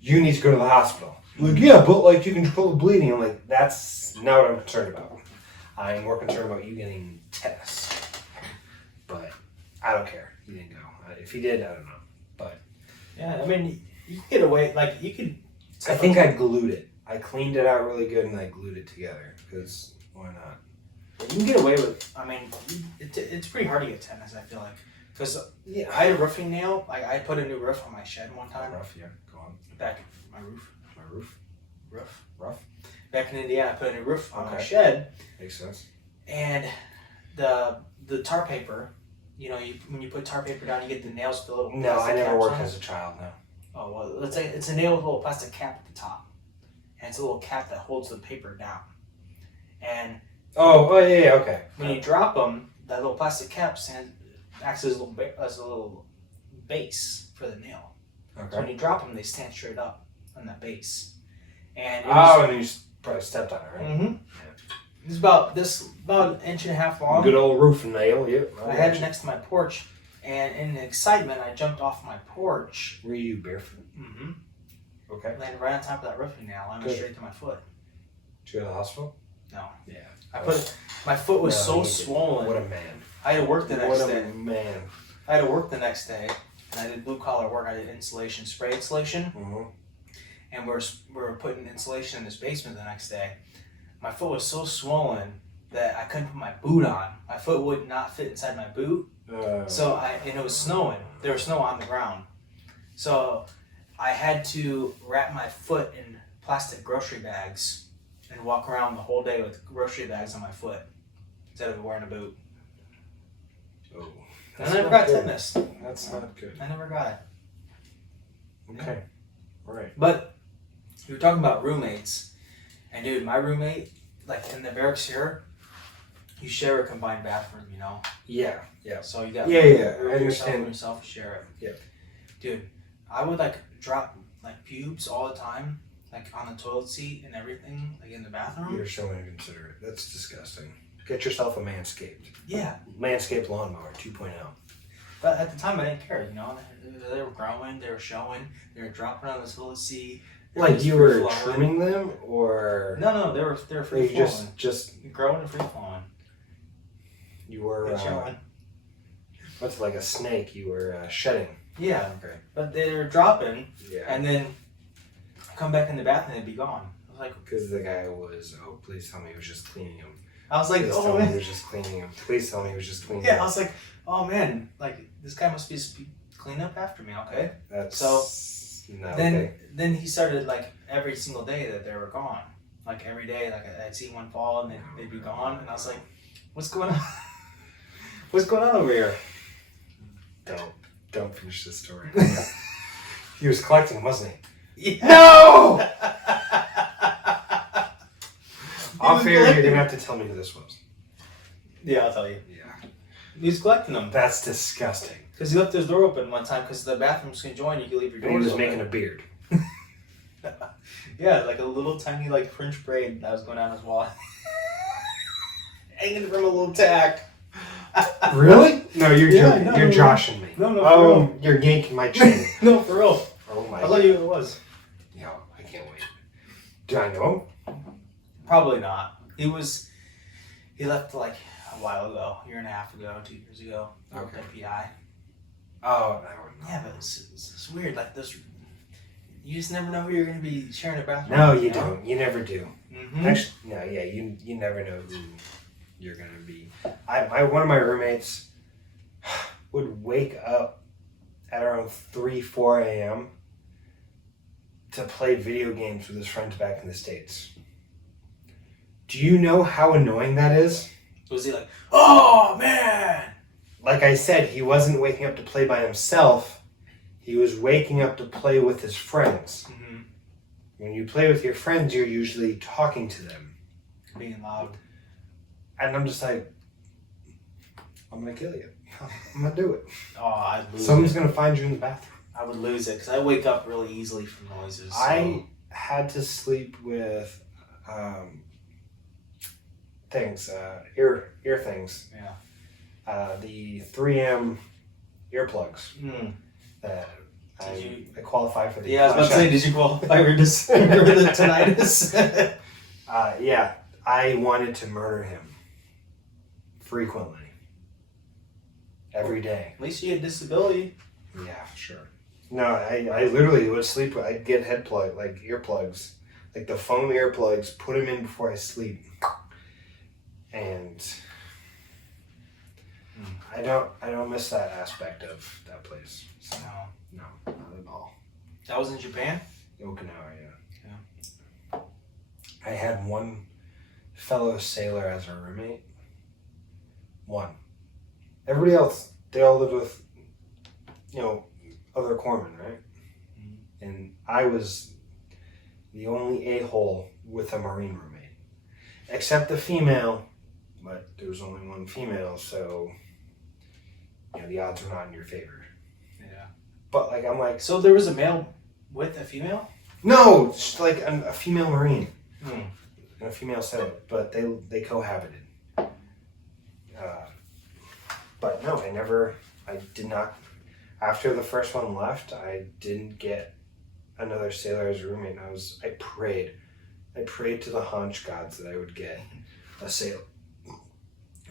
You need to go to the hospital. Like, yeah, but, like, you can control the bleeding. I'm like, that's not what I'm concerned about. I'm more concerned about you getting tetanus. But I don't care. He didn't go. If he did, I don't know. But... Yeah, I mean, you can get away, like, you could... I think I glued it. I cleaned it out really good and I glued it together, because why not? You can get away with, I mean, it's pretty hard to get tetanus, I feel like. Because I had a roofing nail. I put a new roof on my shed one time. Rough, yeah. Go on. Back, my roof. My roof. Rough. Back in Indiana, I put a new roof on my Okay. shed. Makes sense. And the tar paper, when you put tar paper down, you get the nails with the little No, I plastic never caps worked on it. as a child, no. Oh, well, let's say it's a nail with a little plastic cap at the top. And it's a little cap that holds the paper down. And Oh, yeah, okay. when you drop them, that little plastic cap acts as a little base for the nail. So when Okay. you drop them, they stand straight up on that base. And it Oh, was, and you probably stepped on it, right? mm-hmm. It was about an inch and a half long. Good old roof nail, yep. I had it next to my porch, and in excitement, I jumped off my porch. Were you barefoot? Mm-hmm. Okay. Landed right on top of that roofing nail. I went Good. straight to my foot. Did you go to the hospital? No. Yeah. My foot was No, so you didn't. swollen. What a man. I had to work the next What day. a man. I had to work the next day, and I did blue collar work. I did insulation, spray insulation, Mm-hmm. and we were putting insulation in this basement the next day. My foot was so swollen that I couldn't put my boot on. My foot would not fit inside my boot. So and it was snowing. There was snow on the ground. So I had to wrap my foot in plastic grocery bags and walk around the whole day with grocery bags on my foot instead of wearing a boot. Oh. And I never got tetanus. That's not good. I never got it. Okay. All right. But you were talking about roommates. And dude, my roommate, like in the barracks here, you share a combined bathroom, Yeah. Yeah. So you got Yeah. I understand. yourself share it. Yeah. Dude, I would like drop like pubes all the time, like on the toilet seat and everything, like in the bathroom. You're showing inconsiderate. That's disgusting. Get yourself a Manscaped. Yeah. Manscaped lawnmower 2.0. But at the time I didn't care, They were growing, they were showing, they were dropping on the toilet seat. They Like just you were free-flowing. trimming them, or No, they were free you flowing. just Growing and free flowing. you were They showing. What's like a snake you were shedding? Yeah. Okay. But they're dropping, Yeah. and then come back in the bath and they'd be gone. I was like, Because the guy was, oh, please tell me he was just cleaning him. Please oh tell me he man. was just cleaning him. Please tell me he was just cleaning Yeah, him. I was like, oh man, like this guy must be clean up after me. Okay. Then he started like every single day that they were gone. Like every day, like I'd see one fall and they'd be gone, and I was like, what's going on? What's going on over here? Don't finish this story. He was collecting, wasn't he? Yeah. No! I'll was figure you're collecting. gonna have to tell me who this was. Yeah, I'll tell you. Yeah. He was collecting them That's disgusting. because he left his door open one time because the bathrooms can join. You can leave your And door he was open. making a beard. Yeah, like a little tiny like French braid that was going down his wall, hanging from a little tack. Really? No, you're Yeah, joking. no, You're no. joshing me. No, for Oh, real. you're yanking my chain. No, for real. Oh my I'll god. tell you who it was. Yeah, I can't wait. Do I know him? Probably not. He left like a while ago, a year and a half ago, 2 years ago. Worked Okay. at PI. Oh, no. Yeah, but it's weird. Like this, you just never know who you're going to be sharing a bathroom. No, with, you know? don't. You never do. Mhm. Actually, no, yeah, you never know who you're gonna be. One of my roommates would wake up at around 3-4 a.m. to play video games with his friends back in the States. Do you know how annoying that is? Was he like, oh man? Like I said, he wasn't waking up to play by himself. He was waking up to play with his friends. Mm-hmm. When you play with your friends, you're usually talking to them. Being loud. And I'm just like, I'm gonna kill you. I'm gonna do it. Oh, I'd lose Someone's it. gonna find you in the bathroom. I would lose it because I wake up really easily from noises. So. I had to sleep with things, ear things. Yeah. The 3M earplugs Mm. that Did I qualify for the. Yeah, I was about to say, did you qualify for the tinnitus? Yeah, I wanted to murder him frequently, every day. At least you had disability. Yeah, sure. No, I literally would sleep. I'd get earplugs, like the foam earplugs, put them in before I sleep, and I don't miss that aspect of that place. So, No. no, not at all. That was in Japan? Okinawa, yeah. I had one fellow sailor as a roommate. One. Everybody else, they all lived with, other corpsmen, right? Mm-hmm. And I was the only a-hole with a Marine roommate. Except the female, but there was only one female, so, the odds are not in your favor. Yeah. But, I'm like, So there was a male with a female? no, just like a female Marine. Hmm. And a female sailor, but they cohabited. But no, I did not, after the first one left, I didn't get another sailor as a roommate. And I prayed to the haunch gods that I would get a sailor.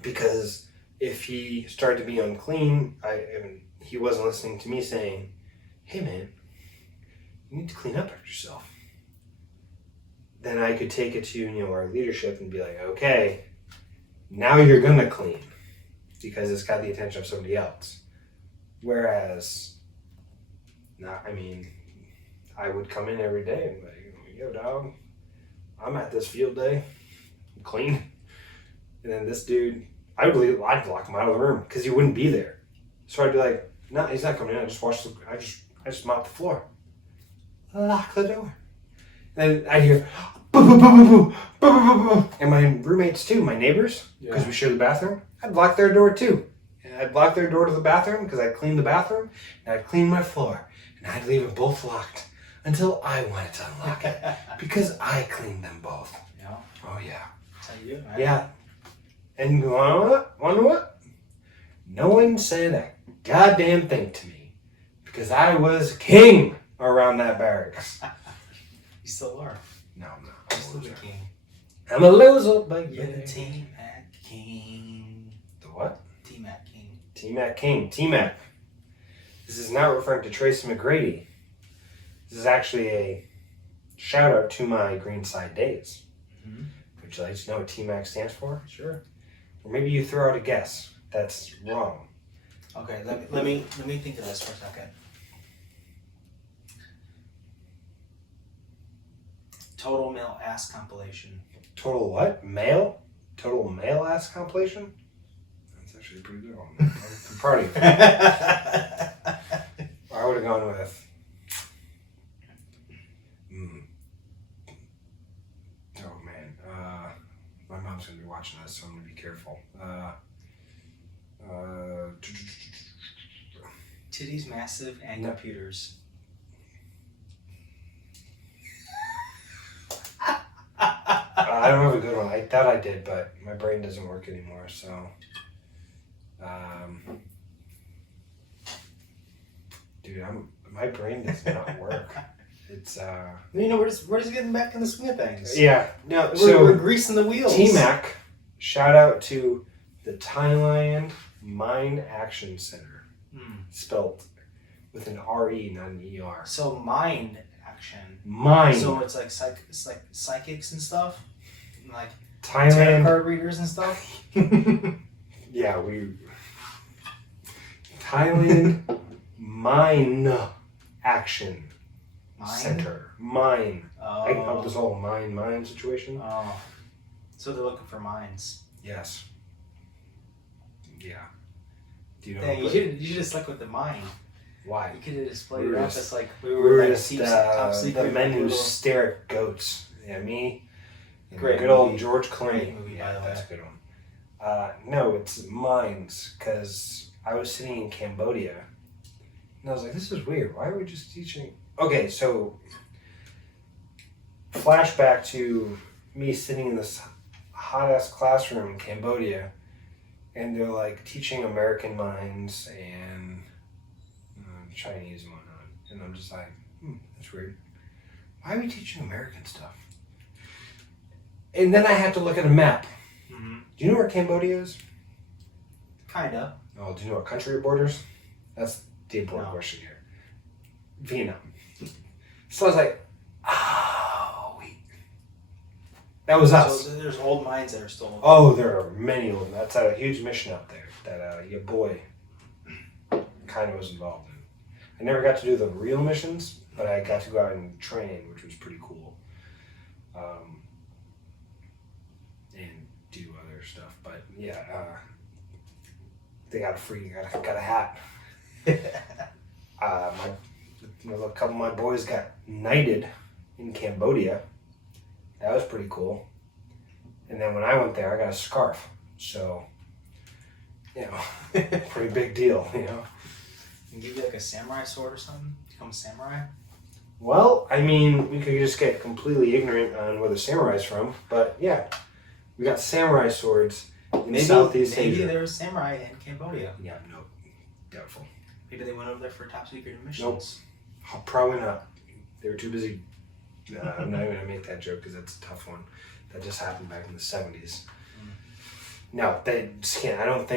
Because if he started to be unclean, he wasn't listening to me saying, hey man, you need to clean up after yourself. Then I could take it to, our leadership and be like, okay, now you're gonna clean because it's got the attention of somebody else. Whereas, I would come in every day and be like, yo dog, I'm at this field day, I'm clean. And then this dude, I'd lock him out of the room because he wouldn't be there. So I'd be like, no, he's not coming in, I just mopped the floor. Lock the door. Then I'd hear, boo, boo, boo, boo, boo, boo, boo, boo, boo. And my roommates too, my neighbors, because we share the bathroom, I'd lock their door too. And I'd lock their door to the bathroom because I'd clean the bathroom, and I'd clean my floor, and I'd leave them both locked until I wanted to unlock it because I cleaned them both. Yeah. Oh yeah. That's how you do it, man. Yeah. And you wanna know what? No one said a goddamn thing to me because I was king around that barracks. You still are. No, I'm not. You're still the king. I'm a loser, baby. You're the T-Mac King. The what? T-Mac King. T-Mac King. T-Mac. This is not referring to Tracy McGrady. This is actually a shout out to my Greenside days. Mm-hmm. Would you like to know what T-Mac stands for? Sure. Or maybe you throw out a guess. That's wrong. Okay, let me think of this for a second. Total male ass compilation. Total what? Male? Total male ass compilation? That's actually a pretty good one. I'm proud of you. I would have gone with. Oh man. My mom's gonna be watching this, so I'm gonna be careful. Titties massive and No. computers. I don't have a good one. I thought I did, but my brain doesn't work anymore. So, dude, my brain does not work. It's You know, we're just getting back in the swing of things. yeah. No, We're greasing the wheels. T-Mac, shout out to the Thailand Mind Action Center, spelled with an R-E, not an E-R. So mind action. Mind. So it's like psychics and stuff, like tarot Thailand. card readers and stuff. Yeah, Thailand Mind Action Center. Mine. I can help this whole mine situation. Oh. So they're looking for mines. Yes. Yeah. Do you know? Dang, you should just stuck with the mine. Why? You could have just played We it were off just- as like We were like just top the secret men who little- stare at goats. Yeah, me. And Great good old movie. George Clooney. Great movie, by Yeah, the that's way. a good one. No, it's mines, because I was sitting in Cambodia, and I was like, this is weird. Why are we just teaching? Okay, so flashback to me sitting in this hot-ass classroom in Cambodia, and they're like teaching American mines and Chinese and whatnot. And I'm just like, that's weird. Why are we teaching American stuff? And then I had to look at a map. Mm-hmm. Do you know where Cambodia is? Kinda. Oh, do you know what country it borders? That's the important No. question here. Vietnam. So I was like, oh, wait. That was us. So there's old mines that are still. Oh, there are many of them. That's a huge mission out there that your boy kind of was involved in. I never got to do the real missions, but I got to go out and train, which was pretty cool. And do other stuff. But yeah, they got a hat. A couple of my boys got knighted in Cambodia. That was pretty cool. And then when I went there, I got a scarf. So, you know, pretty big deal, you know. And give you like a samurai sword or something? Become a samurai? Well, I mean, we could just get completely ignorant on where the samurai's from. But yeah, we got samurai swords in Southeast Asia. Maybe there was samurai in Cambodia. Yeah, no, doubtful. Maybe they went over there for top secret missions. Nope. Probably not. They were too busy. I'm not even gonna make that joke because that's a tough one. That just happened back in the 70s. No, they just can't. I don't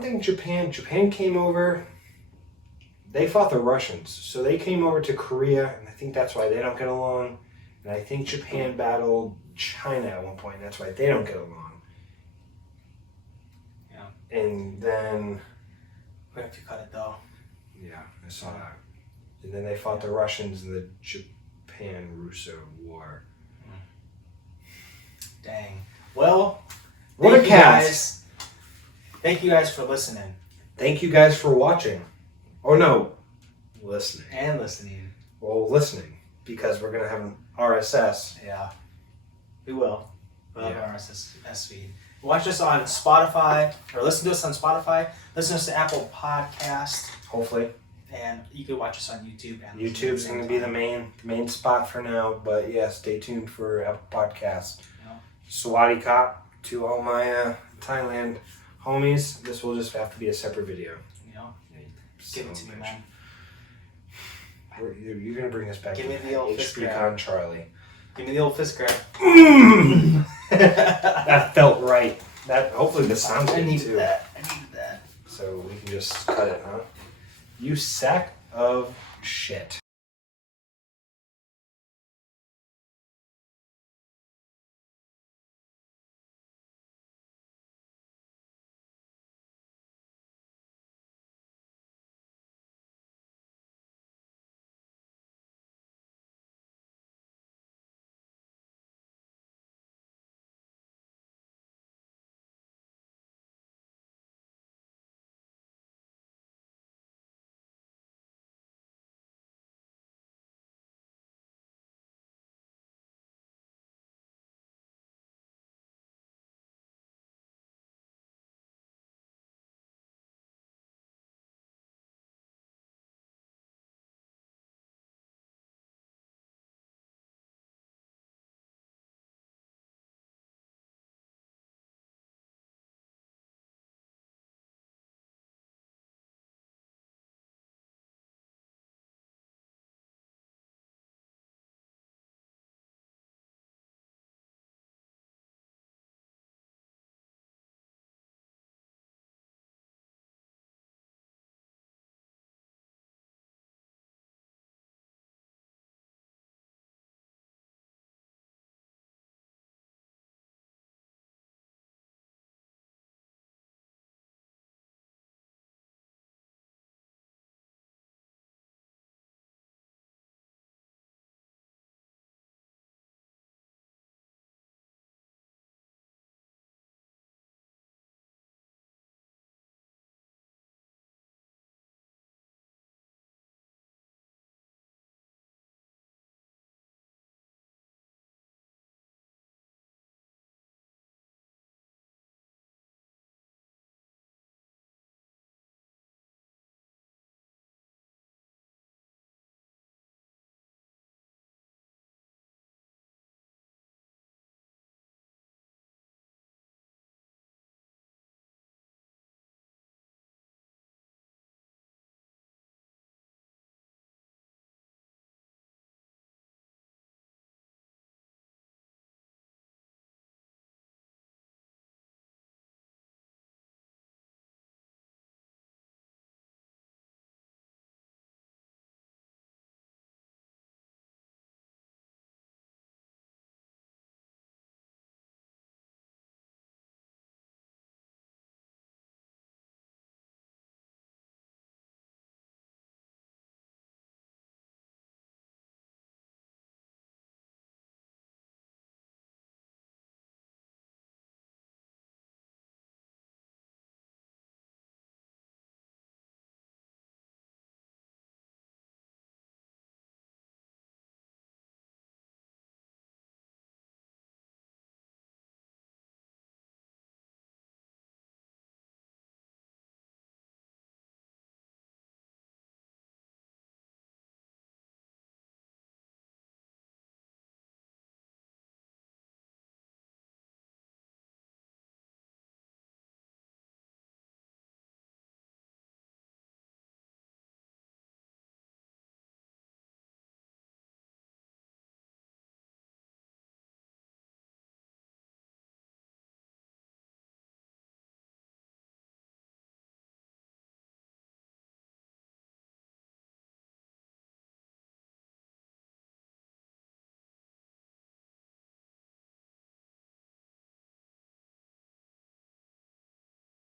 think Japan came over. They fought the Russians, so they came over to Korea, and I think that's why they don't get along. And I think Japan battled China at one point, and that's why they don't get along. Yeah. And then, We have to cut it though. yeah, I saw that. And then they fought the Russians in the Japan-Russo War. Dang. Well, What thank a you cast! guys. Thank you guys for listening Thank you guys for watching. Oh no, listening. and listening. Well, listening, because we're gonna have an RSS. Yeah. We will. We'll have Yeah. our RSS feed. Watch us on Spotify, or listen to us on Spotify. Listen to us to Apple Podcast, Hopefully, and you can watch us on YouTube. And YouTube's gonna be the main spot for now. But yeah, stay tuned for Apple Podcast. Yeah. Sawadi Kop to all my Thailand homies. This will just have to be a separate video. You know, Son give it to of me, a bitch. man. You're gonna bring us back. Give to me the old fist HB grab. Con Charlie. Give me the old fist grab. That felt right. That hopefully this sounds I good needed too. that. I needed that. So So we can just cut it, huh? You sack of shit.